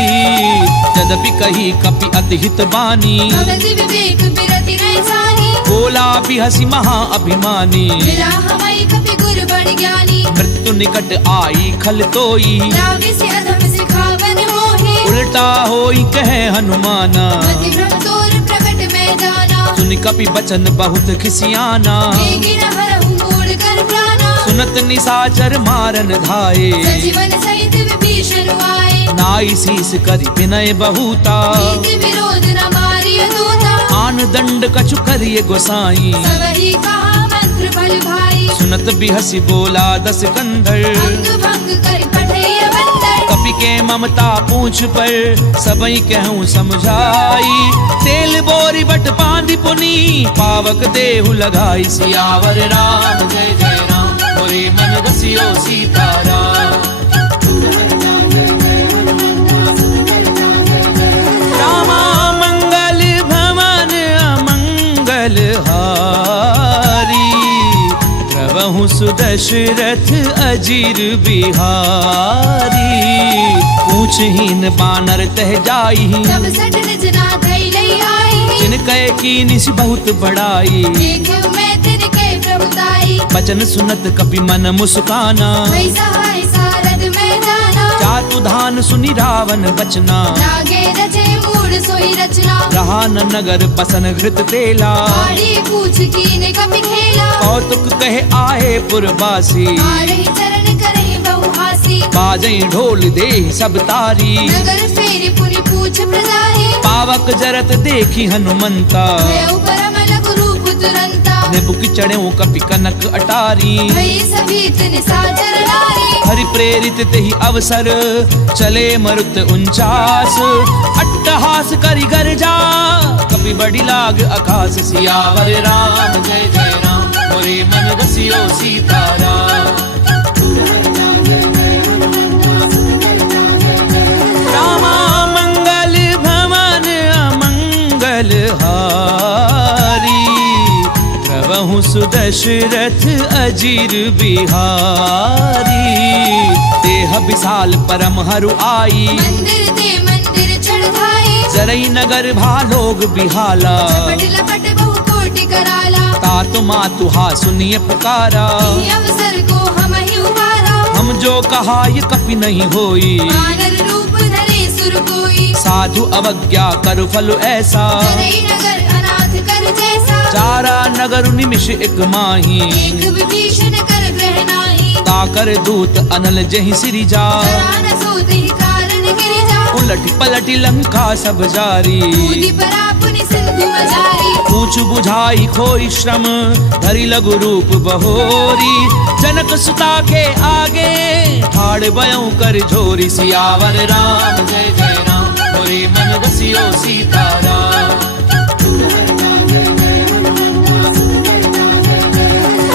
यद्यपि कही कपि अति हित बानी भगत विवेक बिरति नहीं साही बोला बिहसी महा अभिमानी मिला हमाई कपि गुर बड़ ज्ञानी मृत्यु निकट आई खल तोई लागे से अधम सिखावन मोहे उल्टा होई कहे हनुमाना मति भ्रम तोर प्रकट में जाना सुन कपि बचन बहुत खिसियाना देगी न हरहु मूढ़ कर प्राणा सुनत निसाचर मारन धाये सजीवन सहित विभीषण आए नाई शीस करि विनय बहुता नीति विरोध न मारिय दूता आन दंड कछु करिय गोसाई सबहि कहा मंत्र फल भाई सुनत बिहसी बोला दस कंधर अंग भंग कर पठैय बंदर कपि के ममता पूछ पर सबई कहूँ समझाई तेल बोरी बट पांदी पुनी पावक देहु लगाई सियावर राम जय जय राम मोरे मन बसियो सीताराम रामा मंगल भवन अमंगल हारी प्रभु सुदशरथ अजीर बिहारी पूछहीन बानर तह जाई सब सट निज नाथ लई आई जिन कहे की निस बहुत बड़ाई देखो मैं तिनके प्रभुताई बचन सुनत कपि मन मुस्काना भई सहाय सारद में जाना जातु धान सुनि रावण बचना लागे रचे मूढ़ सोई रचना रहा न नगर बसन घृत तेला आड़ी पूछ कीने कपि खेला कौतुक कहे आए पुरवासी आरही चरण करहि बहु हासी बाजई ढोल दे सब तारी नगर फेरी पुनि पूछ प्रजाहि पावक जरत देखी हनुमंता भयउ परम लघु रूप तुरंता निबुक चढ़्यो कपि कनक अटारी भई सभीत निशाचर नारी हरि प्रेरित तेहि अवसर चले मरुत 49 अट्टहास करि गर्जा कपि बड़ी लाग आकाश सियावर राम जय जय राम मोरे मन रसियो सीताराम रामा मंगल भवन अमंगल हारी प्रभु सुदशरथ अजीर बिहारी देह विशाल परम हरु आई मंदिर ते मंदिर चढ़ाई जरई नगर भालोग बिहाला लपट लपट बहु कोटि कराला तातु मातु हा सुनिए पुकारा ये अवसर को हम ही उबारा हम जो कहा ये कपि नहीं होई वानर रूप धरे सुर कोई साधु अवज्ञा कर फल ऐसा जरई नगर अनाथ कर जैसा चारा नगर निमिष एक माही एक विभीषण कर ग्रह नाही ताकर दूत अनल जहि सिरि जा जरा न सोते ही कारण गिर जा उलट पलट लंका सब जारी कूदी परा पुनि सिंधु मजारी पूछ बुझाई खोई श्रम धरि लघु रूप बहोरी जनक सुता के आगे ठाड़ बयऊ कर झोरी सियावर राम जय जय राम मोरे मन रसियो सीताराम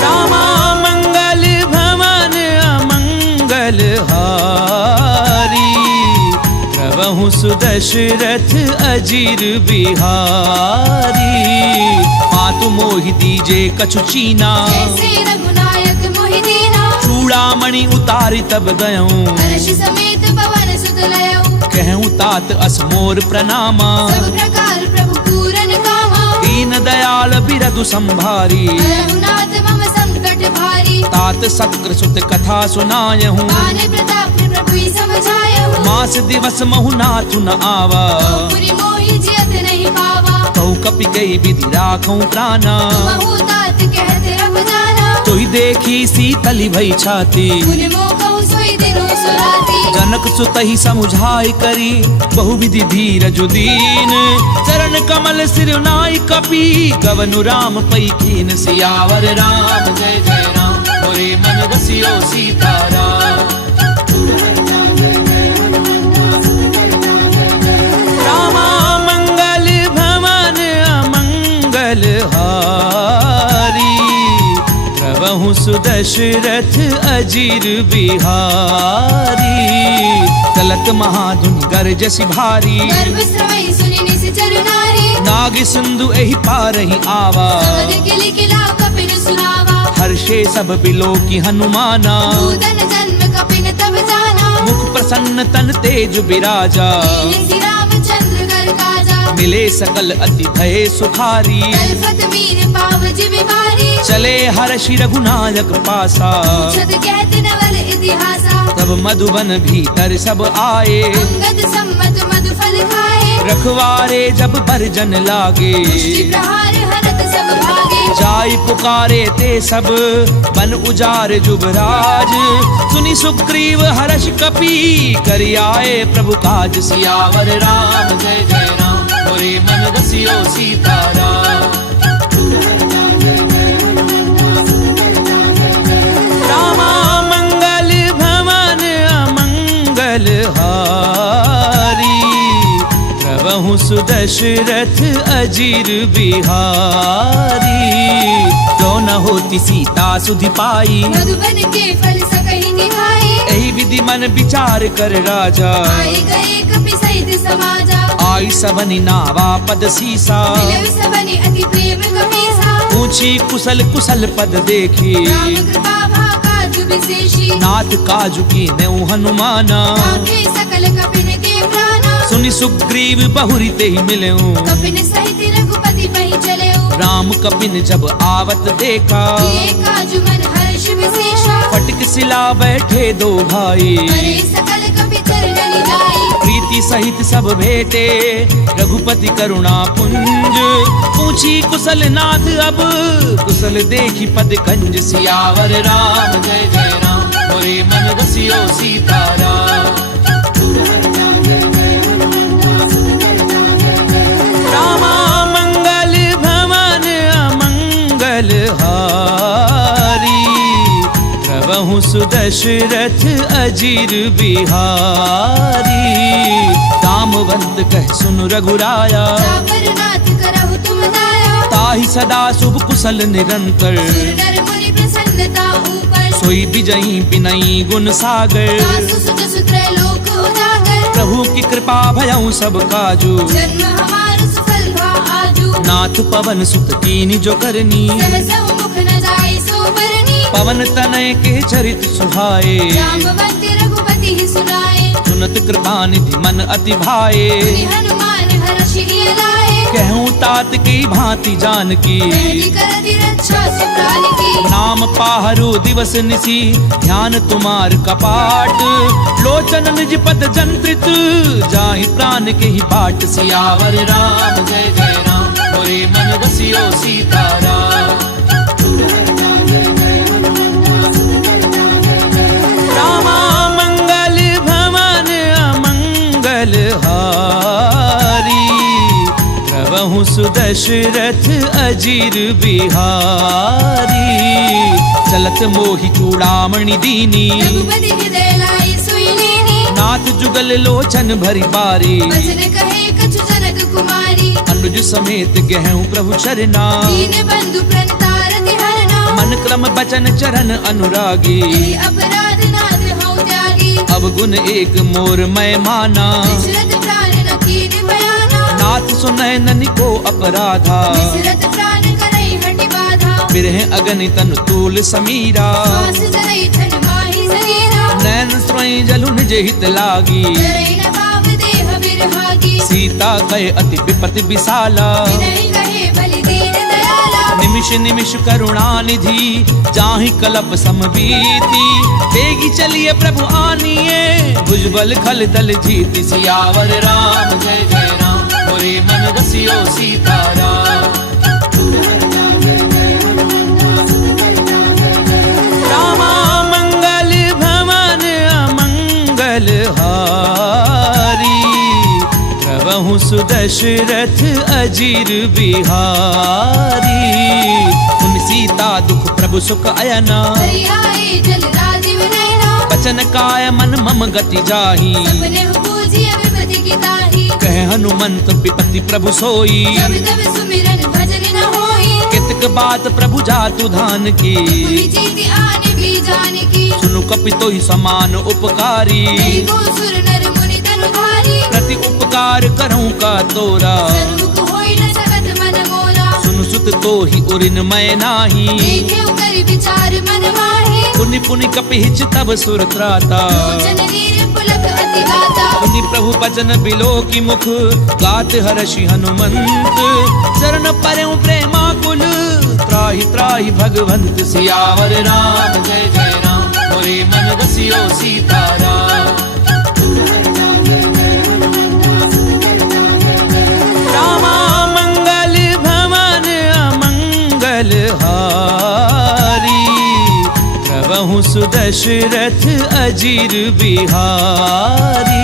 रामा मंगल भवन अमंगल हारी प्रभु सुदशरथ अजीर बिहारी मातु मोहि दीजे कछु चीना जैसे रघुनायक मोहि दीना चूड़ामणि उतारि तब गयऊं हर्ष समेत पवन सुत लयऊ कहूँ तात असमोर प्रणामा सब प्रकार प्रभु पूरन कामा दीन दयाल बिरधु संभारी रघुनाथ मम संकट भारी तात सक्र सुत कथा सुनायहूँ आने प्रताप प्रभु ही समझायहु मास दिवस महु नाथु न आवा पुरि मोहि जियत नहीं पावा कहु कपि कई विधि राखूं प्राणा महु तात कहते रब जाना तोहि देखी सीतली भई छाती पुनि मोह कहु सोई दिनो सुराती जनक सुतहि समुझाई करी बहुविधि धीरज दीन चरण कमल सिर नाई कपि गवनु राम पई कीन सियावर राम जय जय राम मोरे मन रसियो सीताराम रामा मंगल भवन अमंगल हारी प्रभु सुदशरथ अजीर बिहारी तलत महाधुन गरजसि भारी गर्भ स्रवई सुनि निश्चर नारी नाग सिंधु एहि पारहि आवा सबद किलि किला कपिन सुनावा हर्षे सब बिलो की हनुमाना भूतन जन्म कपिन तब जाना मुख प्रसन्न तन तेज बिराजा लीन रामचंद्र कर काजा मिले सकल अति भय सुखारी तलफत मीर पाव जिमि भारी चले हर्षि रघुनायक पासा छत कहत नवल इतिहासा तब मधुबन भीतर सब आए अंगद सम्मत मधु फल खाए रखवारे जब बरजन लागे मुष्टि प्रहार हरत सब भागे जाय पुकारे ते सब बन उजार जुबराज सुनि सुग्रीव हर्ष कपि करि आए प्रभु काज सियावर राम जय जय राम मोरे मन रसियो सीताराम रामा मंगल भवन अमंगल हारी प्रभु सुदशरथ अजीर बिहारी जो न होती सीता सुधि पाई मधुबन के फल सकहि निभाए एहि विधि मन विचार कर राजा आए गए कपि सहित समाजा आई सबनि नावा पद सीसा मिलव सबनि अति प्रेम कपीसा पूछी कुशल कुशल पद देखी राम कृपा भाकाजु विशेषी नाथ काजु की नेउ हनुमाना आखे सकल कपिन के प्राणा सुनि सुग्रीव बहुरी ते ही मिलेऊ कपिन सहित रघुपति पहि चलेऊ राम कपिन जब आवत देखा ये काजु मन हर्ष विशेषा फटक सिला बैठे दो भाई करे सकल कपि चरणनि जाई प्रीति सहित सब भेटे रघुपति करुणा पुंज पूछी कुशल नाथ अब कुशल देखी पद कंज सियावर राम जय जय राम मोरे मन रसियो सीताराम रामा मंगल भवन अमंगल सुदशरथ अजीर बिहारी। दामवंत कह सुन रघुराया, जापर नाथ करहु तुम दाया। ताहि सदा शुभ कुशल निरंतर, सुर नर मुनि प्रसन्नता ऊपर। सोई बिजई बिनई गुण सागर, दासु सुत सुत्र लोक उजागर। प्रभु की कृपा भयउ सब काजू, जन्म हमार सुफल भा आजू। नाथ पवन सुत कीनी जो करनी, सहसौ मुख न जाय सो बरनी। पवन तनय के चरित सुहाए, जामवंत रघुपति ही सुनाए। सुनत कृपा निधि मन अति भाए। मुनि हनुमान हर्षि लाए। कहूँ तात की भांति जान की, सहज करति रक्षा सुप्राण की। नाम पाहरु दिवस निसी, ध्यान तुम्हार कपाट। लोचन निज पद जंत्रित, जाहि प्राण के ही बाट। सियावर राम जय जय राम, मोरे मन रसियो सीताराम। रामा मंगल भवन अमंगल हारी, प्रभु सुदशरथ अजीर बिहारी। चलत मोहि चूड़ामणि दीनी, रघुपति हृदय लाई सोई लेनी। नाथ जुगल लोचन भरी बारी। बचन कहे कछु जनक कुमारी। अनुज समेत गहूँ प्रभु चरना, दीन बंधु प्रणतारति हरना। मन क्रम बचन चरण अनुरागी। यही अपराध नाथ हौ त्यागी। अब गुण एक मोर मैं माना, दशरथ प्राण न कीन बयाना। नाथ सुनय ननि को अपराधा। दशरथ प्राण करई हटि बाधा। बिरह अगनि तनु तूल समीरा, श्वास धरई छन माहि शरीरा। नैन स्वयं जलु निज हित लागी। धरई न पाव देह बिरहागी। सीता कहे अति विपति विशाला, विनय कहे बलि दीन दयाला। निमिष निमिष करुणा निधि, जाहि कलप समबीति। बेगी चलिए प्रभु आनिए, भुजबल खल दल जीति। सियावर राम जय जय राम, मोरे मन रसियो सीताराम। रामा मंगल भवन अमंगल हारी, प्रभु सुदशरथ अजीर बिहारी। तुम सीता दुख प्रभु सुख अयना, हरि आए जल राजीव नयना। बचन काय मन मम गति जाहि। सपने पूजिय विपति की ताहि। कह हनुमंत विपति प्रभु सोई, जब तब सुमिरन भजन न होई। कितक बात प्रभु जातु धान की। विचिति आने भी जान की। सुनु कपितो ही समान उपकारी, नहीं को सुर नर मुनि तनुधारी। प्रति उपकार करऊं का तोरा। सन्मुख होई न सकत मन मोरा। सुनु सुत तो ही उरिन मैं नाही, देखे कर विचार मन माही। पुनि पुनि कपिहिच तब सुर त्राता। लोचन नीर पुलक अति गाता। पुनि प्रभु बचन बिलो की मुख, गात हर्षि हनुमंत। चरण परऊं प्रेमाकुल, त्राहि त्राहि भगवंत। सियावर राम जय जय राम, मोरे मन रसियो सीताराम। रामा मंगल भवन अमंगल हारी, प्रभु सुदशरथ अजीर बिहारी।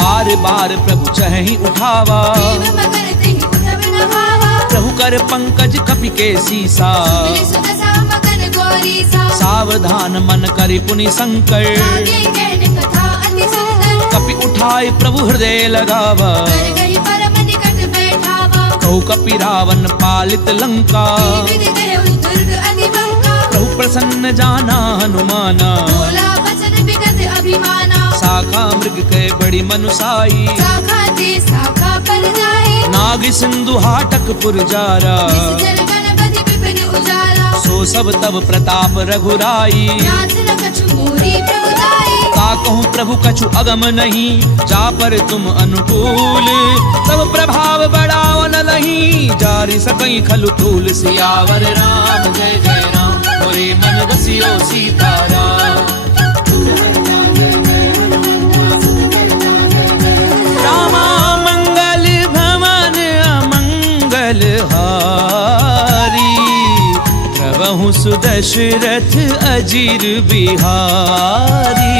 बार बार प्रभु चहि उठावा, देव मगर तेहि उठब न भावा। प्रभु कर पंकज कपि के सीसा। सुनि सुत सा मगन गौरी सा। सावधान मन करि पुनि संकर, आगे कहन कथा अति सुंदर। कपि उठाय प्रभु हृदय लगावा। कर गई परम निकट बैठावा। कहु कपि रावण पालित लंका, विधि कहु दुर्ग अति बंका। प्रभु प्रसन्न जाना हनुमाना। बोला बचन विगत अभिमाना। शाखा मृग के बड़ी मनुसाई, शाखा ते शाखा पर जाए। नाग सिंधु हाटक पुरजारा। निश्चल गणपति विपिन उजाला। सो सब तब प्रताप रघुराई, नाथ न कछु मोरी प्रभु दाई। का कहूँ प्रभु कछु अगम नहीं, जा पर तुम अनुकूल। तब प्रभाव बढ़ाव न लही, जारि सकई खलु तूल। सियावर राम जय जय राम, मोरे मन रसियो सीताराम। रामा मंगल भवन अमंगल हारी, प्रभु सुदशरथ अजीर बिहारी।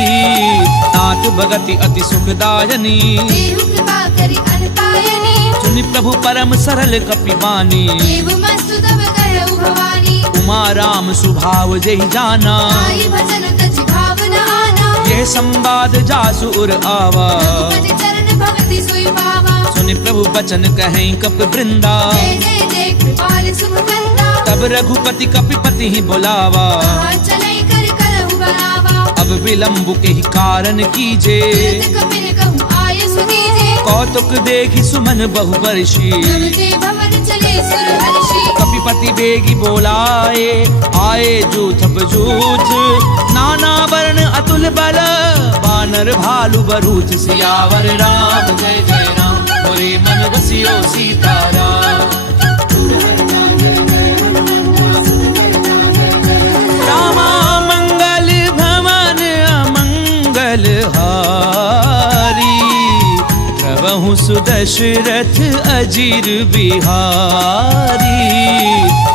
नाथ भगति अति सुखदायनी, देहु कृपा करि अनपायनी। सुनि प्रभु परम सरल कपि बानी। देव मस्तु तब कहु भवानी। उमा राम सुभाव जहि जाना, आई भजन यह संवाद जासु उर आवा। रघुपति चरण भगति सोई पावा। सुनि प्रभु बचन कहें कपि वृंदा। जय जय जय कृपाल सुख कंदा। तब रघुपति कपिपति ही बुलावा। कहा चलै कर करहु बरावा। अब विलंब के ही कारण कीजे। तुरत कपिन कहूँ आय सुनीजे। कौतुक देखि सुमन बहु बरसी। जब ते भवन चले सुर हर्षि। कपिपति बेगी बोलाए आए जूथ बजूथ। नाना वर्ण अतुल बल बानर भालु बरूथ। सियावर राम जय जय राम मोरे मन बसियो सीताराम। रामा मंगल भवन अमंगल हारी। प्रभु सुदशरथ अजीर बिहारी।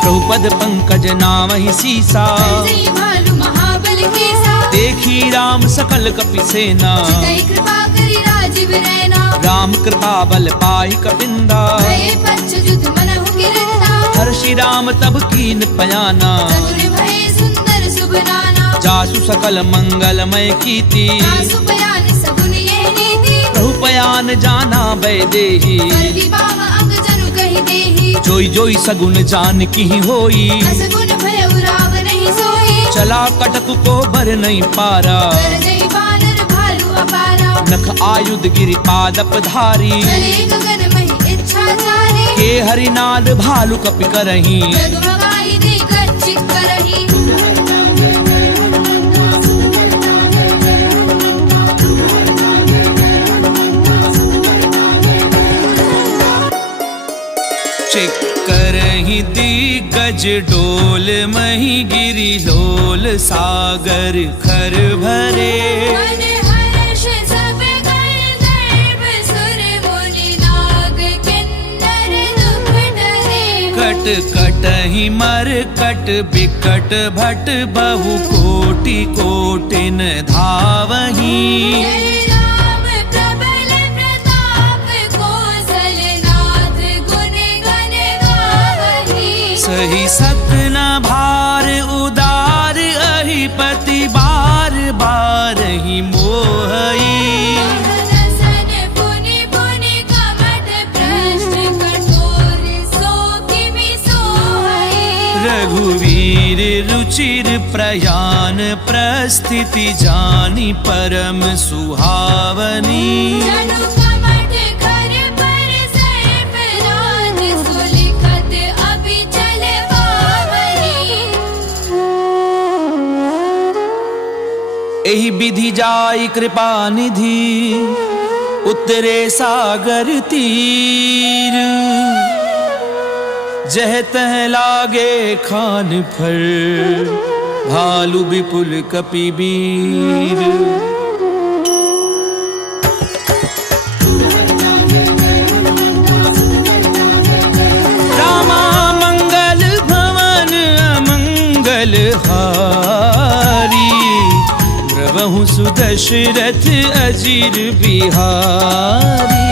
प्रभुपद पंकज नामहि सीसा। जय भालु महाबल केसा। देखी राम सकल कपि सेना। चितई कृपा करि राजीव रैना। राम कृपा बल पाई कपिंदा। भये पंच युध मनहु गिरंदा। हर्षि राम तब कीन पयाना। चतुर भये सुंदर शुभ नाना। जासु सकल मंगलमय कीति। तासु पयान सगुन यह नीति। प्रभु पयान जाना बैदेही। करगी बाम अंग जनु कहि देहि। जोई जोई सगुन जान की होई। असगुन भयउ राव नहीं सोई। चला कटक को बर नहीं पारा। कर जय बानर भालु अपारा। नख आयुध गिरि पादप धारी। चले गगन महि इच्छाचारी। के हरिनाद भालु कपि करही। जगमगाई दे गच्छ करहि। करही दिग्गज डोल मही गिरि लोल। सागर खर भरे मन हर्ष सब कर गर्भ सुर मुनि नाग किन्नर दुख डरे। कट कटहि मर कट बिकट भट बहु कोटि कोटिन धावही। जय राम प्रबल प्रताप कौशलनाथ गुण गण गावही। सही सतना भार उदार अहिपति बार बार ही मोहई। सन पुनि पुनि कमठ भ्रष्ट कठोर सो किमि सोहई। रघुवीर रुचिर प्रयान प्रस्थिति जानी परम सुहावनी। जनु कमठ कर पर सर्प राज सुलिखत अभिचल पावनी। एहि विधि जाई कृपा निधि उतरे सागर तीर। जह तह लागे खान फर भालु विपुल कपि वीर। रामा मंगल भवन अमंगल हारी। प्रभु सुदशरथ अजीर बिहारी।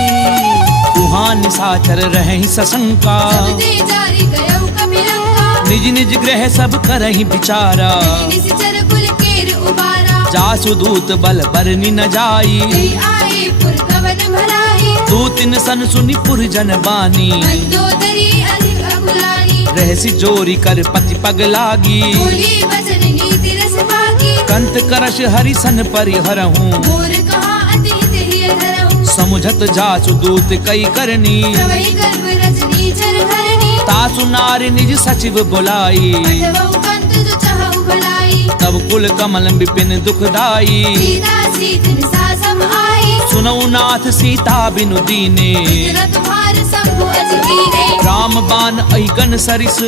तुहां निशाचर रहहि सशंका। सब ते जारी गयउ कपिलंका। निज निज ग्रह सब करहि विचारा। निश्चर कुल केर उबारा। जासु दूत बल बरनि न जाई। जय आए पुर कवन भराई। दूतिन सन सुनि पुर जन बानी। मंदोदरी अधिक अकुलानी। रहसि जोरी कर पति पग लागी। बोली वचन नीति रस पागी। कंत करश हरिसन परिहरहूँ। मोर कहा अति हित हिय धरहु। समुझत जासु दूत कई करनी। प्रवहि गर्भ रजनी चर धरनी। तासु नारी निज सचिव बुलाई। पठवउ कंत जो चाहउ भलाई। तब कुल कमल विपिन दुखदाई। सीता सीत निसा सम आई। सुनऊ नाथ सीता बिनु दीने। इतना तुम्हार शंभु अजकीने। राम बाण अहिगन सरिस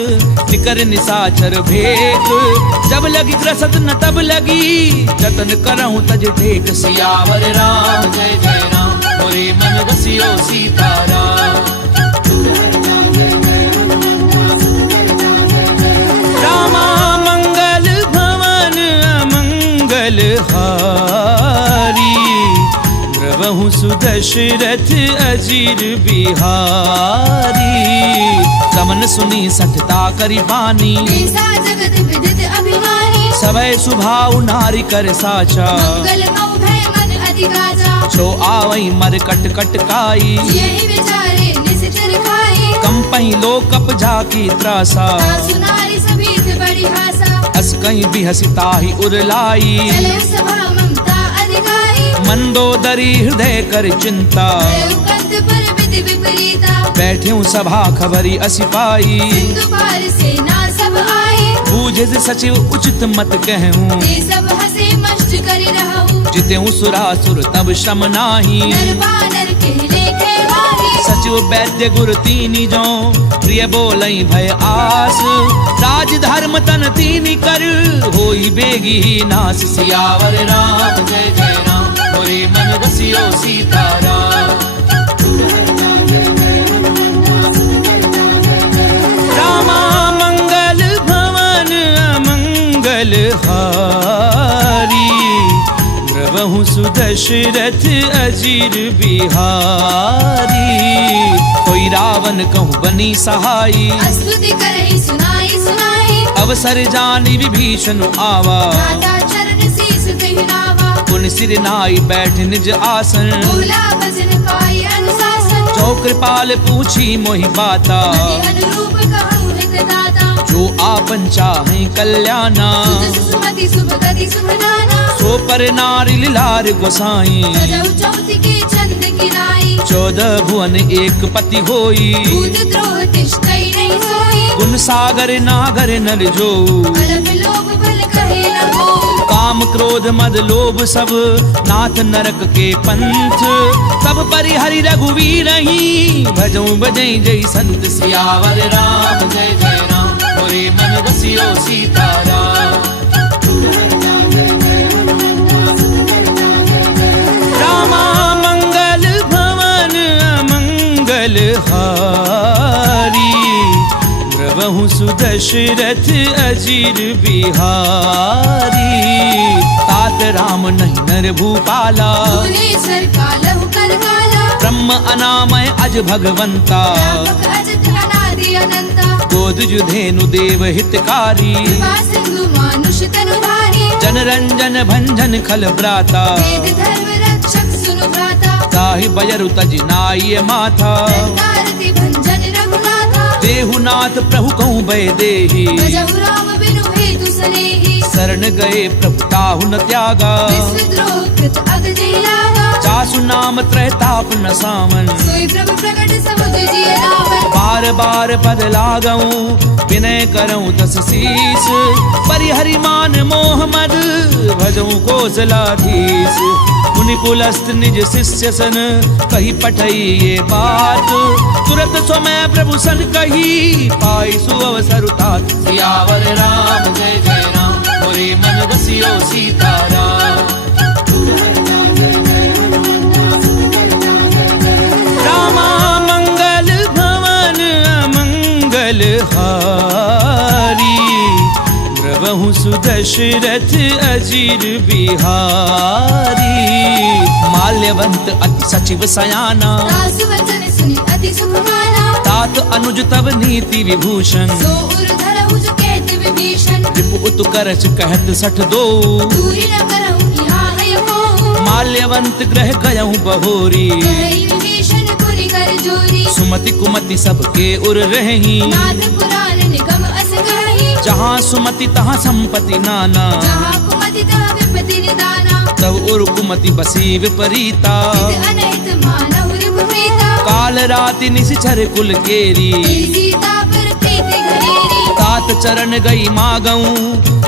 निकर निशाचर भेक। जब लगी ग्रसत न तब लगी जतन करहूँ तज टेक। सियावर राम जय जय राम मोरे मन बसियो सीताराम। रामा मंगल भवन अमंगल हारी। प्रभु सुदशरथ अजीर बिहारी। समन सुनी सठता करि बानी। ऐसा जगत विदित अभिमानी। सवै सुभाउ नारी कर साचा। मंगल मऊ सुमति गाजा छो आवई मर कट कट काई यही विचारे निशिचर खाई कंपई लोकप झाकी त्रासा सासु नारी सभीत बड़ी हासा अस कहीं भी हसिता ही उरलाई चले सभा ममता अधिकारी मंदोदरी हृदय कर चिंता भयउ कंत पर विधि विपरीता बैठ्यूं सभा खबरी असी पाई सिंधु पार सेना सब आई बूझे से सचिव उचित मत कहूं ते सब हसे मष्ट करि रहू जितेऊं सुरासुर तब श्रम नाही नर बानर के लेखे माही सचिव वैद्य गुर तीनी जो प्रिय बोलई भय आस राज धर्म तन तीनी कर होई बेगी नास सियावर राम जय जय राम होरे मन रसियो सीताराम रामा मंगल भवन अमंगल हारी द्रवहु सुदशरथ अजीर बिहारी कोई रावण कहूँ बनी सहाई स्तुति करहि सुनाई सुनाई अवसर जानी विभीषण आवा माता चरण शीस कहि नावा पुन सिर नाई बैठ निज आसन बोला भजन पाई अनुशासन जो कृपाल पूछी मोहि बाता मति अनुरूप कहूँ हित दाता जो आपन चाहे कल्याणा सुजस सुमति शुभ गति शुभ नाना सो पर नारी लार गोसाई सजौ चौथि के चंद किनाई 14 भुवन एक पति होई भूत द्रोह तिष्ठै नहीं सोई गुण सागर नागर नर जो अलग लोभ भल कहे न हो काम क्रोध मद लोभ सब नाथ नरक के पंथ सब परिहरि रघुवीर ही भजऊं बजई जय संत सियावर राम जय जय राम होरे मन रसियो सीताराम रामा मंगल भवन अमंगल हारी द्रवहु सुदशरथ अजीर बिहारी तात राम नहीं नर भूपाला भुवनेश्वर कालहु कर काला ब्रह्म अनामय अज भगवंता व्यापक अजत अनादि अनंता गोद जुधेनु देव हितकारी कृपा सिंधु मानुष तनुधारी जन रंजन भंजन खल ब्राता वेद धर्म रक्षक सुनु भ्राता ताहि बयरु तज नाय माथा कारति भंजन रघुनाथा देहुनाथ प्रभु कहूँ भय देहि भजहु राम बिनु हेतु सनेहि शरण गए प्रभु ताहु न त्यागा विश्वद्रोह कृत अग जय लागा जासु नाम त्रैताप न सामन सोई प्रभु प्रकट समुद्र जिय रावण बार बार पद लागऊं विनय करऊं दस शीस परिहरि मान मोह मद भजऊं कौशलाधीश मुनि पुलस्त निज शिष्य सन कही पठई ये बात तुरत समय प्रभु सन कही पाई सुअवसर तात सियावर राम जय जय राम होरे मन रसियो सीताराम रामा मंगल भवन अमंगल हारी द्रवहु सुदशरथ अजीर बिहारी माल्यवंत अति सचिव सयाना दासु वचन सुनि अति सुख माना तात अनुज तब नीति विभूषण सो उर धरहु जो कहत विभीषण रिपु उत करच कहत 62 दूरी न करहु यहाँ है मोह माल्यवंत ग्रह गयहु बहोरी कहई विभीषण पुरि कर जोरी सुमति कुमति सबके उर रही नाथ पुराण निगम अस गहि जहाँ सुमति तहाँ संपत्ति नाना जहाँ कुमति तहाँ विपत्ति निदाना तब उर कुमति बसी विपरीता नित अनहित मानहु रिपुप्रीता काल राति निशिचर कुल केरी तेरी सीता पर प्रीति घनेरी तात चरण गई मागऊं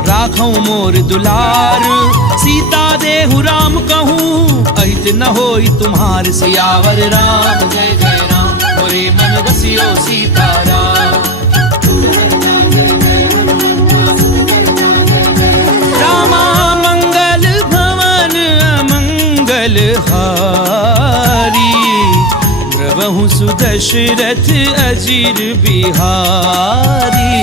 राखऊं मोर दुलार सीता देहु राम कहूँ अहित न होई तुम्हार सियावर राम जय जय राम होरे मन रसियो सीताराम रामा मंगल भवन अमंगल हारी द्रवहु सुदशरथ अजीर बिहारी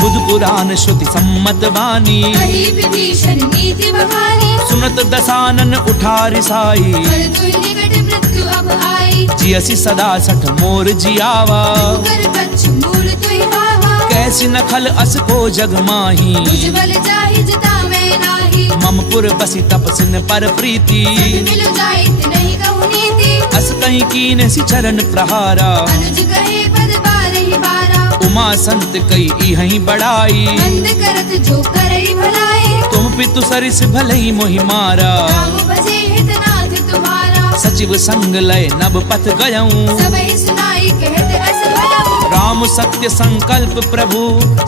बुध पुराण श्रुति सम्मत वाणी कही विभीषण नीति बखानी सुनत दसानन उठारि साई पर तुहि निकट मृत्यु अब आई जियसि सदा 60 मोर जियावा कर बच्चु मूल तुहि पावा कैसी नखल अस को जग माही तुझ बल जाहि जिता मैं नाही मम पुर बसी तपसिन पर प्रीति मिलु जाइत नहीं कहु नीति अस कहीं कीन सि चरण प्रहारा अनुज कहे पद बारहि बारा उमा संत कई इहहीं बड़ाई नंद करत जो करई भलाई तुम पितु सरिस भलई मोहि मारा राम भजे हितनाथ तुम्हारा सचिव संग लय नभ पथ गयऊं सबहि सुनाई कहत अस भयऊ राम सत्य संकल्प प्रभु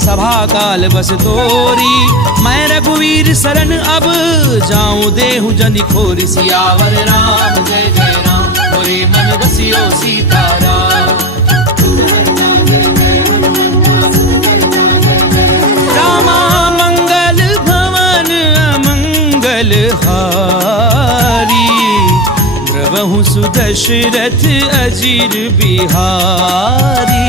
सभा काल बस तोरी मैं रघुवीर शरण अब जाऊं देहु जनि खोरी सियावर राम जय जय राम मोरे मन बसियो सीताराम रामा मंगल भवन अमंगल हारी द्रवहु सुदशरथ अजीर बिहारी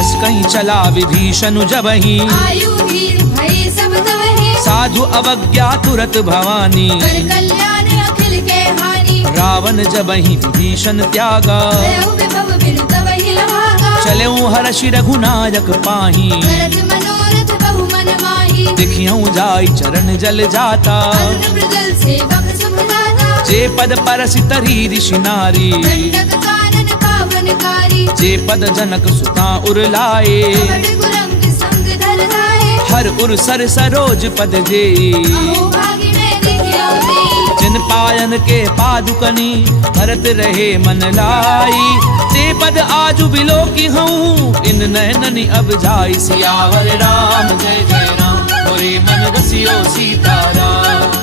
अस कहीं चला विभीषण जबहि आयु वीर भय सब तवहि साधु अवज्ञा तुरत भवानी कर कल्याण अखिल के हानि रावण जबहि विभीषण त्यागा भयउ विभव बिनु तवहि लभागा चलऊं हर्षि रघुनायक पाही भरत मनोरथ बहु मन माही देखियऊं जाई चरण जल जाता अरुण मृगल सेवक शुभ दाता जे पद परसि तरी ऋषि नारी दंडक कानन पावनकारी जे पद जनक सुता उर लाए कपट कुरंग संग धर धाये हर उर सर सरोज पद जे अहो भागी में देखियो देई जिन पायन के पादुकनी भरत रहे मन लाई ते पद आजु बिलो की हूँ इन नैननी अब जाई सियावर राम जय जय राम मोरे मन बसियो सीताराम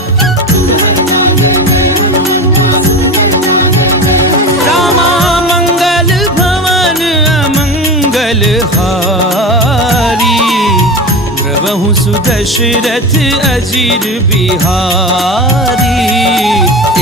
रामा मंगल भवन अमंगल हारी द्रवहु सुदशरथ अजीर बिहारी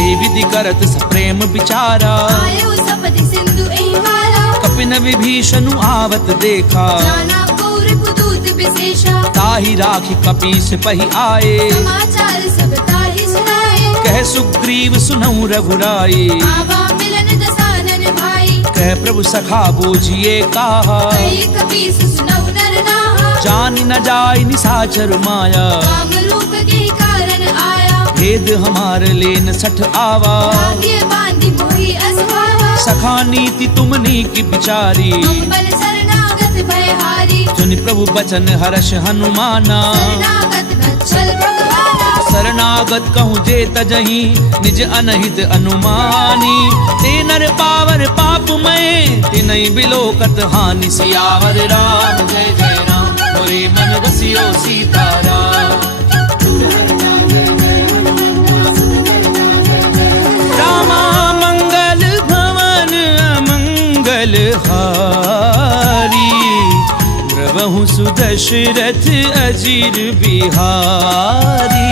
ए विधि करत सप्रेम विचारा आयो सपति सिंधु एहि वाला कपिन विभीषण आवत देखा जाना कौर पुदूत विशेषा ताहि राखी कपीस पहि आए समाचार सब ताहि सुनाए कह सुग्रीव सुनऊ रघुराई आवा मिलन दसानन भाई कह प्रभु सखा बूझिए कहा कई कपीस सुनऊ नर नाहा जान न जाय निशाचर माया काम रूप के कारण आया भेद हमार लेन सठ आवा भाग्य बांधि मोहि असभावा सखा नीति तुमनी की बिचारी अम्बल शरणागत भयहारी सुनि प्रभु बचन हर्ष हनुमाना शरणागत बच्चल भगवाना शरणागत कहूँ जे तजहि निज अनहित अनुमानी ते नर पावर पाप में तिनहि बिलोकत हानि सियावर राम जय जय राम मोरे मन बसियो सीताराम रामा मंगल भवन अमंगल हारी द्रवहु सुदशरथ अजीर बिहारी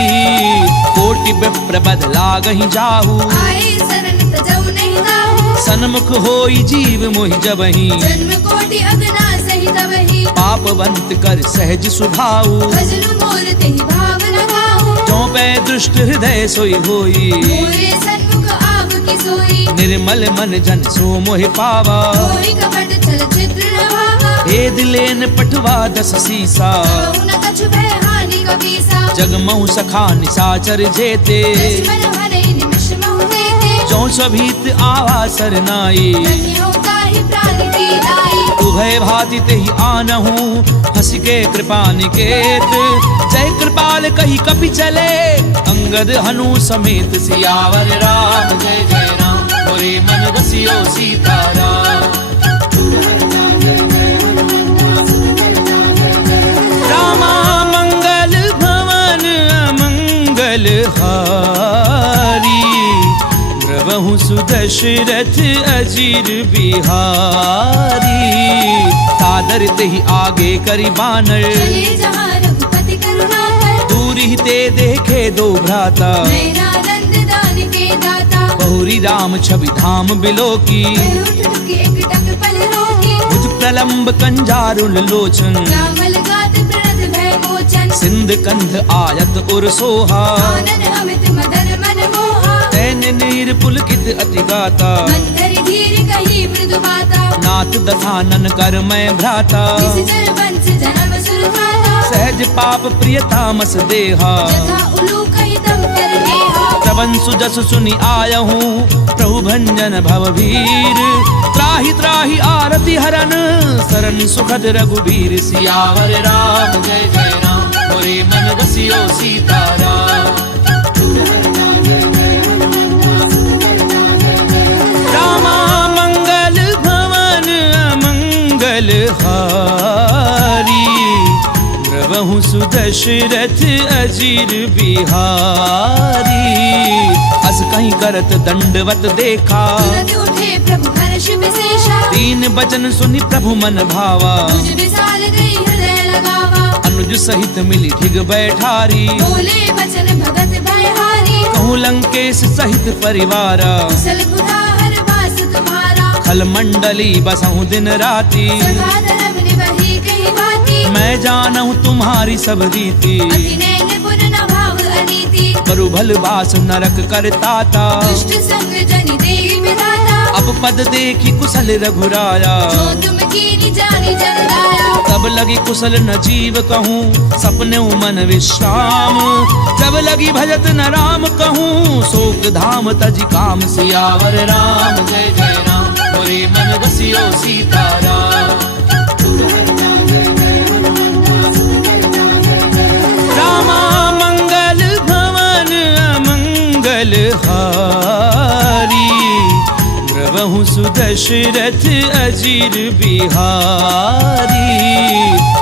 कोटि विप्र बद लागहि जाहू आए शरण तजौ नहीं दाहू सन्मुख होई जीव मोहि जबहि जन्म कोटि अगना सहित वही पापवंत कर सहज सुभाऊ भजन मोर तेहि भाव लगाऊ जो पै दुष्ट हृदय सोई होई मोरे सन्मुख आव की सोई निर्मल मन जन सो मोहि पावा कोई कपट छल चित्र न भावा भेद लेन पठवा दस सीसा कहु न कछु भय हानि कपीसा जगमहु सखा निशाचर जेते दुश्मन भले निमिष महु देते जो सभीत आवा सरनाई रखियो ताहि प्राण की दाई उभय भाति तेहि आनहु हंस के कृपा निकेत जय कृपाल कही कपि चले अंगद हनु समेत सियावर राम जय जय राम मोरे मन बसियो सीताराम रामा मंगल भवन अमंगल हारी द्रवहु सुदशरथ अजीर बिहारी सादर तेहि आगे करि बानर चले जहाँ रघुपति करुणा कर दूरी ते देखे दो भ्राता नैना नंद दान के दाता बहुरी राम छवि धाम बिलो की भय उठ टुके एक टक पल रोकी भुज प्रलंब कंजारुल लोचन श्यामल गात प्रणत भय मोचन सिंध कंध आयत उर सोहा आनन अमित मदन मन मोहा तैन नीर पुलकित अति गाता मंथर धीर कही मृदु बाता नाथ दधानन कर मैं भ्राता निश्चर वंश जन्म सुर खाता सहज पाप प्रिय तामस देहा यथा उलूक कर नेहा। श्रवण सुजस सुनि आयहूँ प्रभु भंजन भवभीर। त्राहि त्राहि आरती हरन सरन सुखद रघुबीर। सियावर राम जय जय राम मोरे मन बसियो सीताराम। रामा मंगल भवन अमंगल हारी। प्रभु सुदशरथ अजीर बिहारी। अस कहीं करत दंडवत देखा। तुरत उठे प्रभु हर्ष विशेषा। दीन बचन सुनि प्रभु मन भावा। तुझ विशाल गई हृदय लगावा। अनुज सहित मिली ठिग बैठारी। बोले बचन भगत भयहारी। कहूँ लंकेश सहित परिवारा। कुशल कुठार वास तुम्हारा। खल मंडली बसहूँ दिन राती। सखा धर्म निवही कही बाती। मैं जानहूँ तुम्हारी सब रीति। अति नैन पुर न भाव अनीति। करु भल बास नरक करताता। दुष्ट संग जनि देहि विधाता। अब पद देखी कुशल रघुराया। जो तुम कीनी जानी जन लाया। तब लगी कुशल न जीव कहूँ सपने मन विश्राम। जब लगी भजत न राम कहूँ शोक धाम तज काम। सियावर राम जय जय राम मोरे मन बसियो सीताराम। रामा मंगल भवन अमंगल हारी। प्रभु सुदशरथ अजीर बिहारी।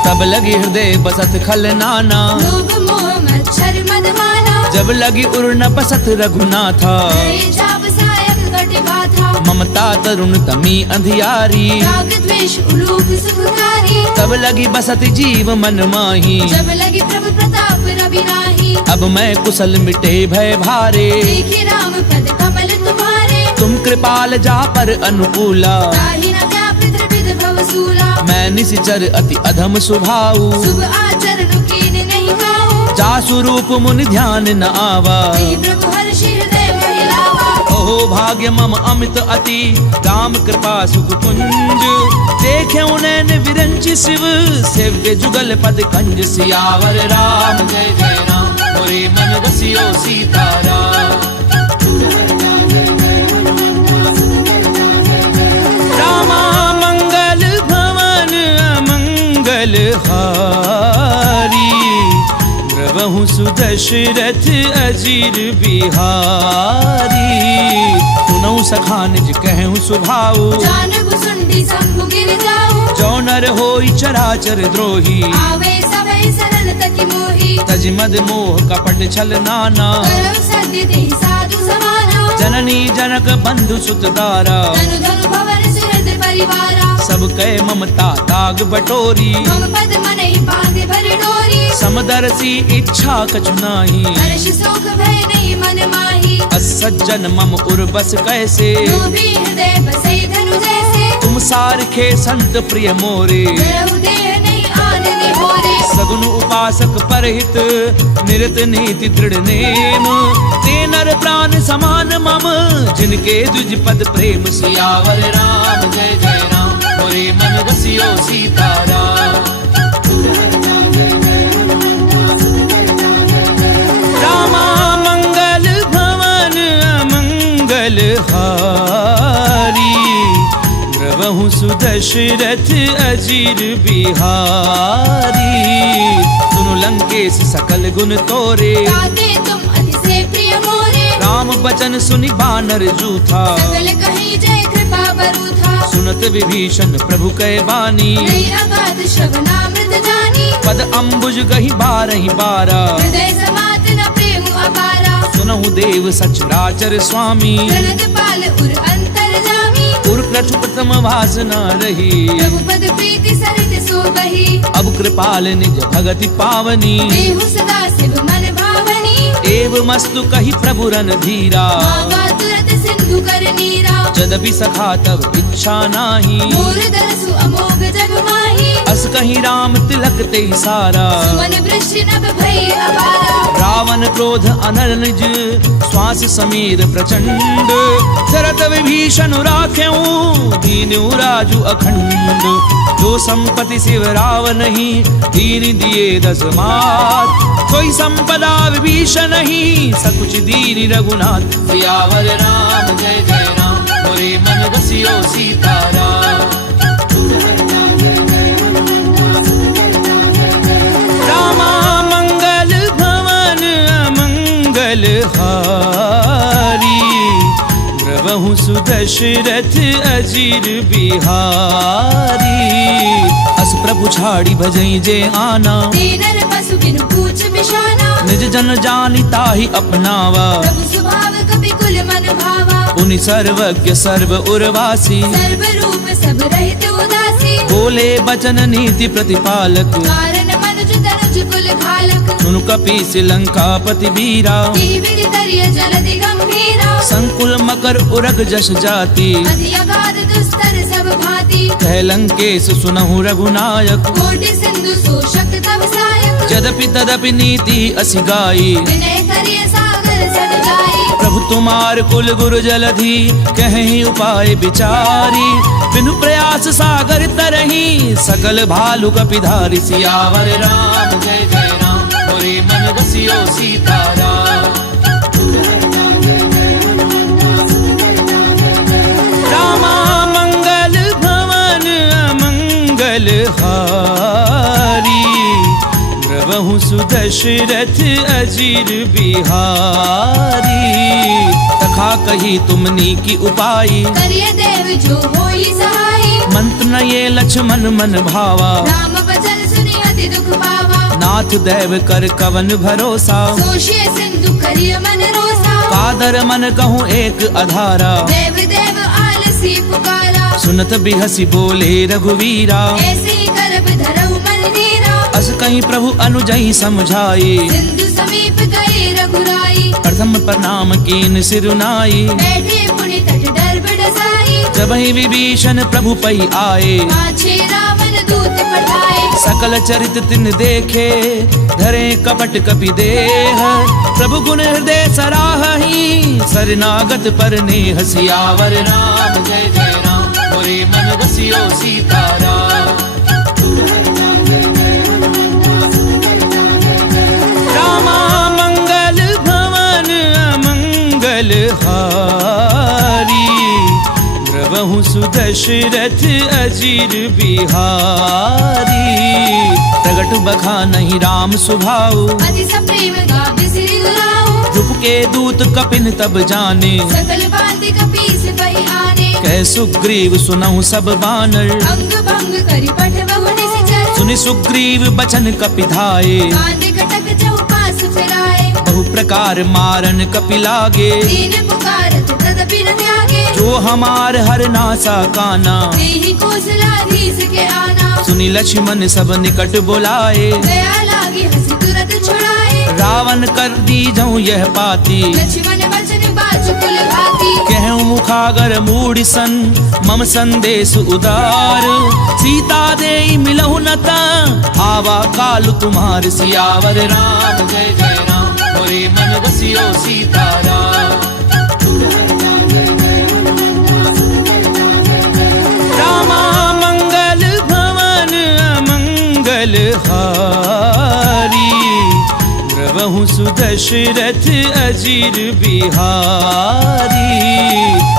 तब लगी हृदय बसत खल नाना। लोभ मोह मच्छर मदमाना। जब लगी उर न बसत रघुनाथा। हरे चाप सायक कटि बाधा। ममता तरुण तमी अंधियारी। राग द्वेष उलूक सुखकारी। तब लगी बसत जीव मन माही। जब लगी प्रभु प्रताप रवि नाही। अब मैं कुशल मिटे भय भारे। देखी राम पद कमल तुम्हारे। तुम कृपाल जा पर अनुकूला। ताहि न व्यापृत विध भवसूला। मैं निशिचर अति अधम स्वभाव। शुभ आचरण कीन नहीं खाऊं। जासु रूप मुनि ध्यान न आवा। तेहि प्रभु हर्षि हृदय महिलावा। ओहो भाग्य मम अमित अति राम कृपा सुख कुंज। देखे उनैन विरंचि शिव सेव्य जुगल पद कंज। सियावर राम जय जय राम मोरे मन बसियो सीताराम। रामा मंगल भवन अमंगल हारी। प्रभु सुदशरथ अजीर बिहारी। सुनऊ सखा निज कहूँ सुभाऊ। जानब सुंडी शंभु गिर जाऊं। जो नर होई चराचर द्रोही। आवे सभय सरल तकी मोही। तज मद मोह कपट छल नाना। करम सद्य देहि साधु समाना। जननी जनक बंधु सुत दारा। धनु धनु भवन सुहृद परिवारा। सब कै ममता ताग बटोरी। मम पद मनहि बांधे भर डोरी। समदर्शी इच्छा कछु नाही। हर्ष शोक भय नहीं मन माही। असज्जन मम उर बस कैसे। लोभी हृदय बसे धनु जैसे। तुम सारखे संत प्रिय मोरे। धरहु देह नहीं आन निहोरे। सगुन उपासक परहित निरत नीति दृढ़ नेम। ते नर प्राण समान मम जिनके द्विज पद प्रेम। सियावर राम जय जय राम मोरे मन बसियो सीताराम। रामा मंगल भवन अमंगल हारी। प्रभु सुदशरथ अजीर बिहारी। सुनु लंकेश सकल गुण तोरे। ताते तुम अति से प्रिय मोरे। राम बचन सुनि बानर जूथा। सकल कहीं जय कृपा बरूथा। सुनत विभीषण प्रभु कै बानी। नहीं अगाध श्रवणामृत जानी। पद अम्बुज गही बारहि बारा। हृदय समात न प्रेम अपारा। सुनहु देव सचराचर स्वामी। प्रणत पाल उर अंतर जामी। उर क्रतु प्रथम वासना रही। प्रभु पद प्रीति सरित सो बही। अब कृपाल निज भगति पावनी। देहु सदा शिव मन भावनी। एव मस्तु कही प्रभु रन धीरा। मांगा तुरत सिंधु कर नीरा। जदपि सखा तब इच्छा नाही। मोर दरसु अमोघ जग माही। अस कहीं राम तिलक ते सारा। सुमन वृष्टि नभ भई अपारा। रावण क्रोध अनल निज श्वास समीर प्रचंड। शरत विभीषण राख्यऊ दीनु राजु अखंड। जो संपत्ति शिवराव नहीं, दीन दिए 10 मात। कोई संपदा विभीषण नहीं, सकुच दीन रघुनाथ। सियावर राम जय जय राम, मोरे मन बसियो सीताराम। रामा मंगल भवन अमंगल हारी, द्रवहु सुदशरथ अजीर बिहारी। अस प्रभु छाड़ी भजई जे आना, दीनर पशु बिनु पूछ बिशाना। निज जन जानी ताहि अपनावा, प्रभु स्वभाव कपि कुल मन भावा। पुनि सर्वज्ञ सर्व उर्वासी, सर्व रूप सब रहित उदासी। बोले बचन नीति प्रतिपालक, कारण मनुज तनुज कुल घालक। सुनु कपीस लंकापति वीरा, विधि तरिय जलधि गंभीरा। संकुल मकर उरग जस जाति, अति अगाध दुस्तर सब भांति। कह लंकेश सुनहु रघुनायक, कोटि सिंधु शोषक तव सायक। यद्यपि तदपि नीति असि गाई, विनय करिय सागर सद जाई। प्रभु तुम्हार कुल गुरु जलधि, कहीं उपाय विचारी। बिनु प्रयास सागर तरही, सकल भालु कपिधारी। सियावर राम जय जय राम, मोरे मन बसियो सीताराम। रामा मंगल भवन अमंगल हारी, द्रवहु सुदशरथ अजीर बिहारी। तखा कही तुमनी की उपाई, करिय देव जो होई सहाई। मंत्र न ये लक्ष्मण मन भावा, राम बचन सुनि अति दुख पावा। नाथ दैव कर कवन भरोसा, सोशिय सिंधु करिय मन रोसा। कादर मन कहूँ एक अधारा, देव देव आलसी पुकारा। सुनत बिहसी बोले रघुवीरा, ऐसे ही करब धरऊ मन नीरा। अस कहीं प्रभु अनुजई समझाई, सिंधु समीप गए रघुराई। प्रथम प्रणाम कीन सिरुनाई। बैठे पुनि तट डर बडसाई। जब ही विभीषण प्रभु पई आए, पाछे रावण दूत पठाए। सकल चरित तिन देखे, धरे कपट कपि देह। प्रभु गुण हृदय सराहहि, सरनागत पर नेह। सियावर राम जय जय राम, मोरे मन बसियो सीताराम। रामा मंगल भवन अमंगल हारी, द्रवहु सुदशरथ अजीर बिहारी। प्रगट बखानहि राम सुभाऊ, अति सप्रेम गावि सिरि गुलाऊ। रूप के दूत कपिन तब जाने, सकल बांधि कपीस पहि आने। कह सुग्रीव सुनहु सब बानर, अंग भंग करि पठबहु निश्चर। सुनि सुग्रीव बचन कपिधाये, कांधे कटक चौपास फिराए। बहु प्रकार मारन कपि लागे। दीन पुकारत तदपि न त्यागे। जो हमार हर नासा काना, देहि कौशलाधीश के आना। सुनि लक्ष्मण सब निकट बुलाए। दया लागी हंसी तुरत छुड़ाए। रावण कर दी जाऊं यह पाती, लक्ष्मण बचन बाजु कुल भाती। कहूँ मुखागर मूढ़ सन, मम संदेश उदार। सीता दे मिलहु न ता, आवा काल तुम्हार। सियावर राम जय जय राम, मोरे मन बसियो सीताराम। रामा मंगल भवन अमंगल हारी, द्रवहु सुदशरथ अजीर बिहारी।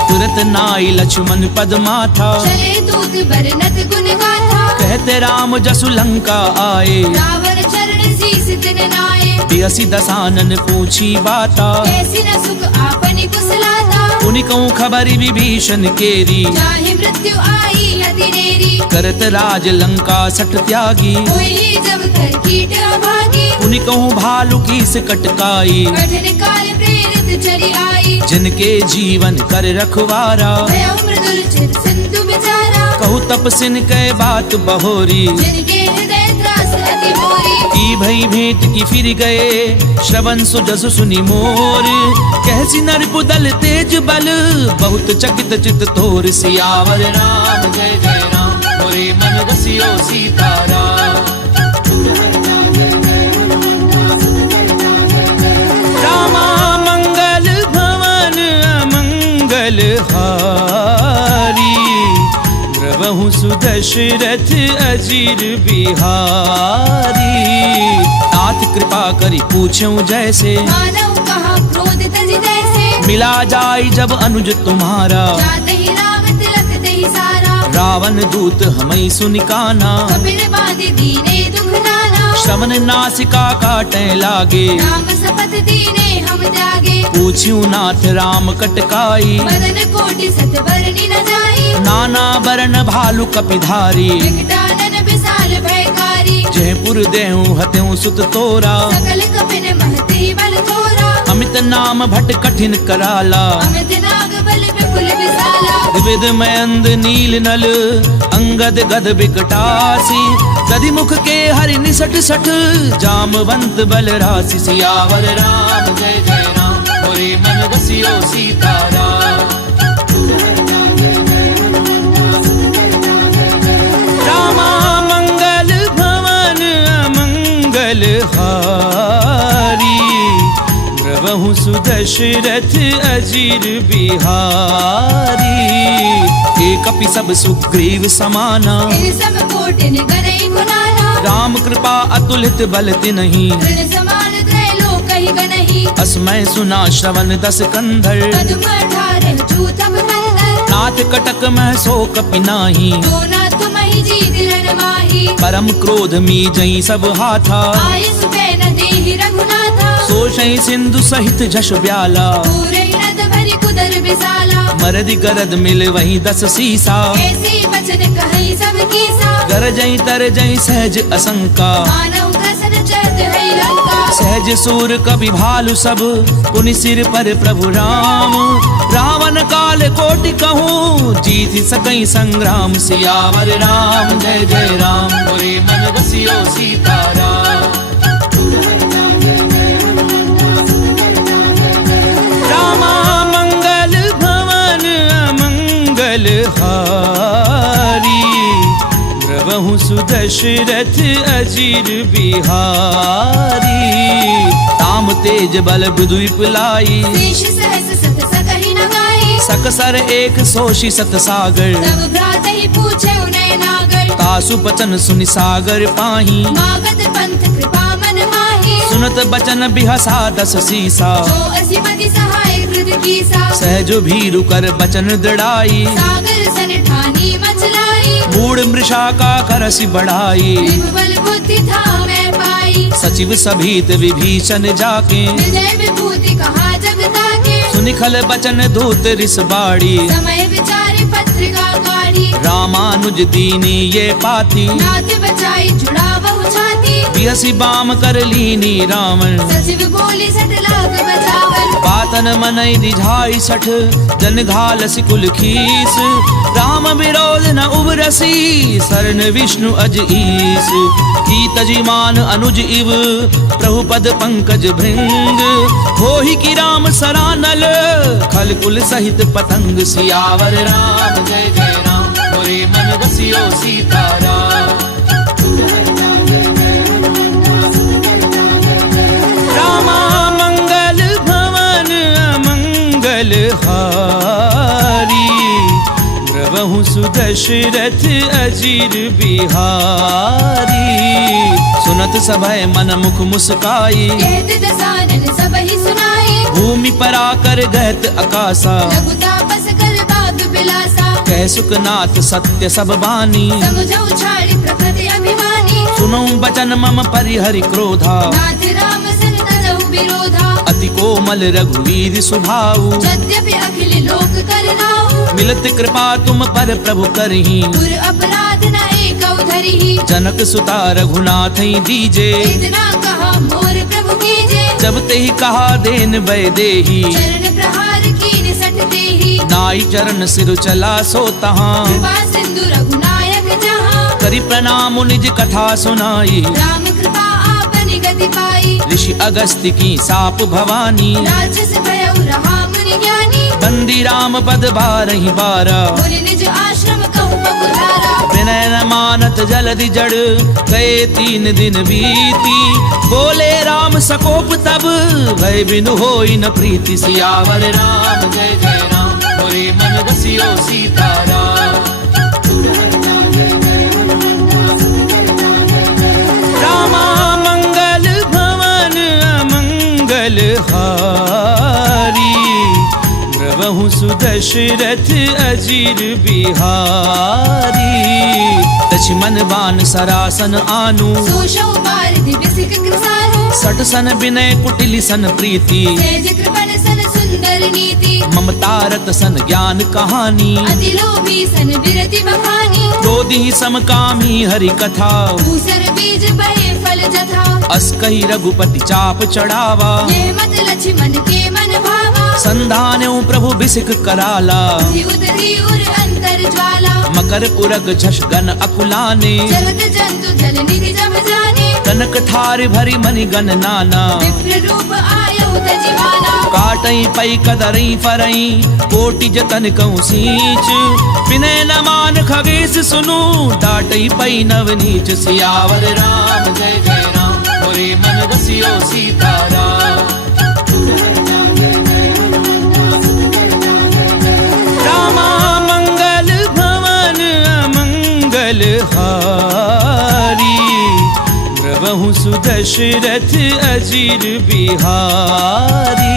तुरत नाई लक्ष्मण पद माथा, चले दूत बरनत गुण गाथा। कहते राम जसु लंका आए, रावण चरण शीस दिन नाए। बिहसी दसानन पूछी बाता, कैसी न सुख आपनि कुशलाता। उनि कहूँ खबरी विभीषण केरी, चाहे मृत्यु आई अति नेरी। करत राज लंका सट त्यागी। होई जब कर कीट अभागी। उनि कहूँ भालू की से कटकाई, कठिन काल प्रेरित चली आई। जिनके जीवन कर रखवारा, भयउ मृदुल चिर सिंधु बिचारा। कहूँ तपसिन कै बात बहोरी, जिनके हृदय त्रास अति मोरी। की भई भेंट की फिर गए, श्रवण सुजस सुनि मोर। कहसी नर पुदल तेज बल, बहुत चकित चित तोर। सियावर राम जय जय राम, मोरे मन बसियो सीताराम। रामा मंगल भवन अमंगल हारी, द्रवहु सुदशरथ अजीर बिहारी। नाथ कृपा करी पूछूं जैसे, मानव कहा क्रोध तज तैसे। मिला जाय जब अनुज तुम्हारा, जाते ही राम तिलक दही सारा। रावण दूत हमें सुनिकाना, कपिल बाधि दीने दुख नाना। श्रवण नासिका काटे लागे, राम शपथ दीने हम त्यागे। पूछ्યું नाथ राम कटकाई, मदन कोटि सत बरनी न जाई। नाना बरन भालु कपिधारी। विकटानन विशाल भयकारी। जयपुर देहूं हत्यूं सुत तोरा, सकल कपिन महती बल थोरा। अमित नाम भट कठिन कराला, अमित नाग बल विपुल विशाला। विविध मयंद नील नल अंगद गद बिकटासी। दधि मुख के हरि निसट सठ, जामवंत बल राशि। सियावर राम जय जय राम, मोरे मन बसियो सीताराम। रामा मंगल भवन अमंगल हारी, द्रवहु सुदशरथ अजीर बिहारी। एक कपि सब सुग्रीव समाना, इन सब कोटिन गरई गुनाना। राम कृपा अतुलित बल तिन्हि, तृण समान त्रैलोक ही गनहि। असमय सुना श्रवण दस कंधर, पदुम 18 जूतम कंदर। नाथ कटक मह सो कपि नाही, जो ना तुम ही जीत रण माही। परम क्रोध मी जई सब हाथा, आय सुबह न देहि रघुनाथा। सोषई सिंधु सहित जश ब्याला, पूरे नद भरी कुदर विशाला। मरदि गरद मिल वही 10 सीसा, ऐसी वचन कहि सब कीसा। गरजई तरजई सहज असंका, मानव ग्रसन चहत है लंका। सहज सूर कवि भालु सब, पुनि सिर पर प्रभु राम। रावण काल कोटि कहूँ, जीत सकई संग्राम। सियावर राम जय जय राम, मोरे मन बसियो सीताराम। रामा मंगल भवन अमंगल हारी, द्रवहु सुदशरथ अजीर बिहारी। राम तेज बल विद्युप लाई, शेष सहस सत सकहि न गाई। सकसर एक सोषि सत सागर, तब भ्रातहि पूछे उनय नागर। तासु बचन सुनि सागर पाही, मागध पंथ कृपा मन माही। सुनत बचन बिहसा 10 सीसा, जो असिमति सहाय कृत कीसा। सहजो भीरु कर बचन दृढ़ाई, सागर सन ठानी मचलाई। मूढ़ मृषा का करसि बढ़ाई। बल बुद्धि था मैं पाई। सचिव सभीत विभीषण जाके, विजय विभूति कहा जगता के। सुनिखल बचन दूत रिस बाड़ी, समय विचारि पत्रिका गाड़ी। रामानुज दीनी ये पाती, नाथ बचाई जुड़ा बहु छाती। बिहसी बाम कर लीनी रावण, सचिव बोली सट लाख बचावन। बातन मनई रिझाई 60, जन घाल सिकुल खीस। राम विरोध न उबरसी, शरण विष्णु अज ईस। की तजिमान अनुज इव, प्रभु पद पंकज भृंग। होहि की राम सरानल, खल कुल सहित पतंग। सियावर राम जय जय राम, मोरे मन बसियो सीताराम। रामा मंगल भवन अमंगल हारी, द्रवहु सुदशरथ अजीर बिहारी। सुनत सभय मन मुख मुस्काई, कहत दसानन सबहि सुनाई। भूमि पर आकर गहत आकाशा, लघु तापस कर बात बिलासा। कह सुखनाथ सत्य सब बानी, समुझौ छाड़ी प्रकृति अभिमानी। सुनौ बचन मम परिहरि क्रोधा, नाथ राम सन तजहु विरोधा। अति कोमल रघुवीर सुभाऊ, यद्यपि अखिल लोक करनाऊ। मिलत कृपा तुम पर प्रभु करही, दुर अपराध न एकौ धरिहि। जनक सुता रघुनाथ दीजे, इतना कहा मोर प्रभु कीजे। जब तेहि कहा देन वै देही, चरण प्रहार कीन सठ देहि। नाई चरण सिर चला सो तहाँ, कृपा सिंधु रघुनायक जहाँ। करि प्रणाम निज कथा सुनाई, राम कृपा आपनि गति पाई। ऋषि अगस्त्य की साप भवानी, राक्षस भयउ रहा मुनि ज्ञानी। बंदी राम पद बारहि बारा, मुनि निज आश्रम कहु पपुधारा। विनय न मानत जलधि जड़, गए 3 दिन बीती। बोले राम सकोप तब, भय बिनु होई न प्रीति। सियावर राम जय जय राम, मोरे मन बसियो सीताराम। हारी, द्रवहु सुदशरथ अजीर बिहारी। लक्ष्मण बान सरासन आनु, सोशौ बारधि बिसिक कृसारु। सट सन विनय कुटिल सन प्रीति, सेज कृपण सन सुंदर नीति। ममता रत सन ज्ञान कहानी, अति लोभी सन विरति बखानी। क्रोधी समकामी हरि कथा, दूसर बीज बहे फल जथा। अस कही रघुपति चाप चढ़ावा, यह मत लक्ष्मण के मन भावा। संधान्यो प्रभु बिसिक कराला, बुद्धि उदरी उर अंतर ज्वाला। मकर पुरग झष गन अकुलाने, जलद जंतु जल निधि जब जाने। कनक थार भरी मनि गन नाना, विप्र रूप आयु तजिमाना। काटई पई कदरई फरई, कोटि जतन कहूँ सींच। विनय न मान खगेश सुनु, डाटई पई नवनीच। सियावर राम जय जय राम, मोरे मन बसियो सीताराम। रामा मंगल भवन अमंगल हारी, द्रवहु सुदशरथ अजीर बिहारी।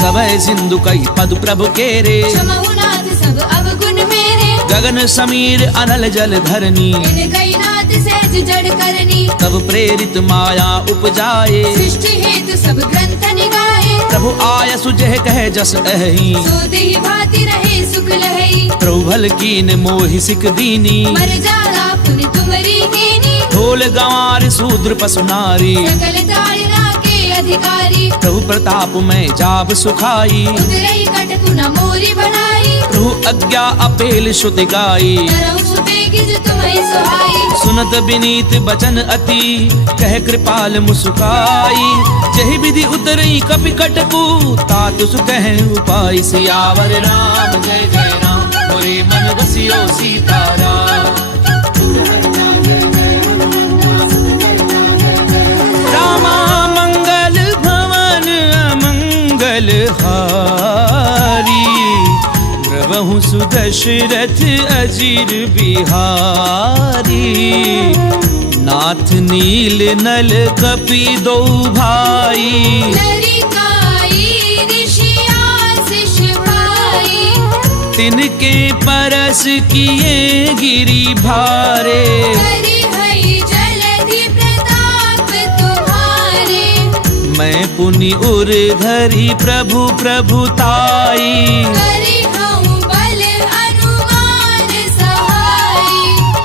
सबय सिंधु कही पदु प्रभु केरे, क्षमहु नाथ सब अवगुण मेरे। गगन समीर अनल जल धरनी, इन कई नाथ सहज जड़ करनी। तब प्रेरित माया उपजाए, सृष्टि हेतु सब ग्रंथ निगाहे। प्रभु आय सुजह कह जस अहि, सो देहि भांति रहे सुख लहई। प्रभु भल कीन मोहि सिक दीनी, मर जाला पुनि तुमरी कीनी। ढोल गंवार शूद्र पशु नारी, सकल ताड़ना के अधिकारी। प्रभु प्रताप में जाब सुखाई, उतरई कटकु न मोरी बनाई। प्रभु आज्ञा अपेल श्रुति गाई। तरहु सुबेगिज तुम्हें सुहाई। सुनत विनीत बचन अति, कह कृपाल मुस्काई। जहि विधि उतरई कपि कटकु, तातु सुकह उपाय। सियावर राम जय जय राम, मोरे मन बसियो सीताराम। रामा मंगल भवन अमंगल हारी, द्रवहु सुदशरथ अजीर बिहारी। नाथ नील नल कपि दो भाई, लरिकाई ऋषि आशीष पाई। तिनके परस किए गिरि भारे, करि हई जलधि प्रताप तुम्हारे। मैं पुनि उर धरि प्रभु प्रभुताई। करि हऊँ बल अनुमान सहाई।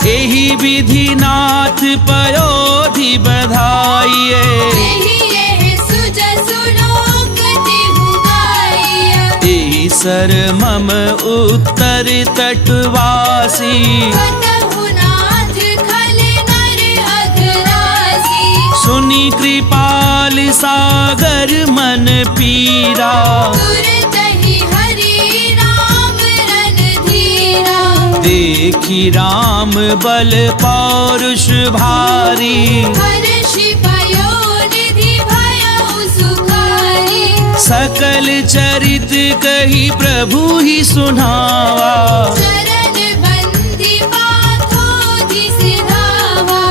एहि विधि नाथ पयोधि बधाइए, एहि एहि सुजसु लोक तिहु गाइया। एहि सर मम उत्तर तटवासी, कतहु नाथ खल नर अघरासी। सुनि कृपाल सागर मन पीरा। तुरतहि हरि राम रणधीरा। देखी राम बल पौरुष भारी, हर्षि पयोनिधि भयउ सुखारी। सकल चरित कही प्रभु ही सुनावा। चरण बंदी पाथोधि सिधावा।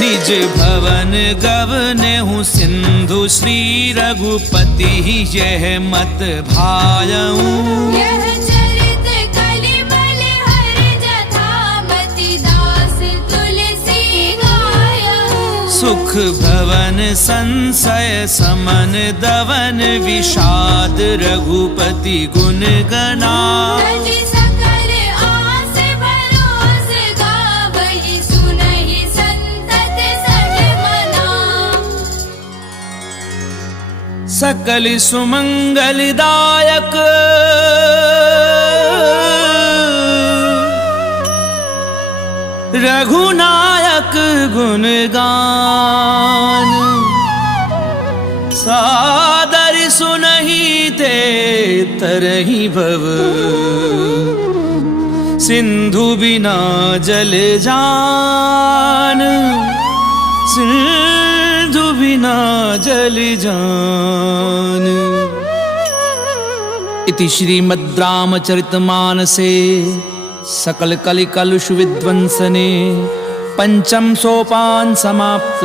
निज भवन गवनेहु सिंधु, श्री रघुपति यह मत भायऊ। यह चरित कलिमल हर जथामति, दास तुलसी गायऊ। सुख भवन संशय समन दवन, विषाद रघुपति गुण गना। तज सकल आस भरोस गावहि, सुनहि संतत सज मना। सकल सुमंगलदायक, रघुनायक गुणगान। सादर सुनहि ते तरहि भव, सिंधु बिना जल जान। सिंधु बिना जल जान। इति श्रीमद्रामचरितमानसे सकलकलिकलुष विध्वंसने पंचम सोपान समाप्त।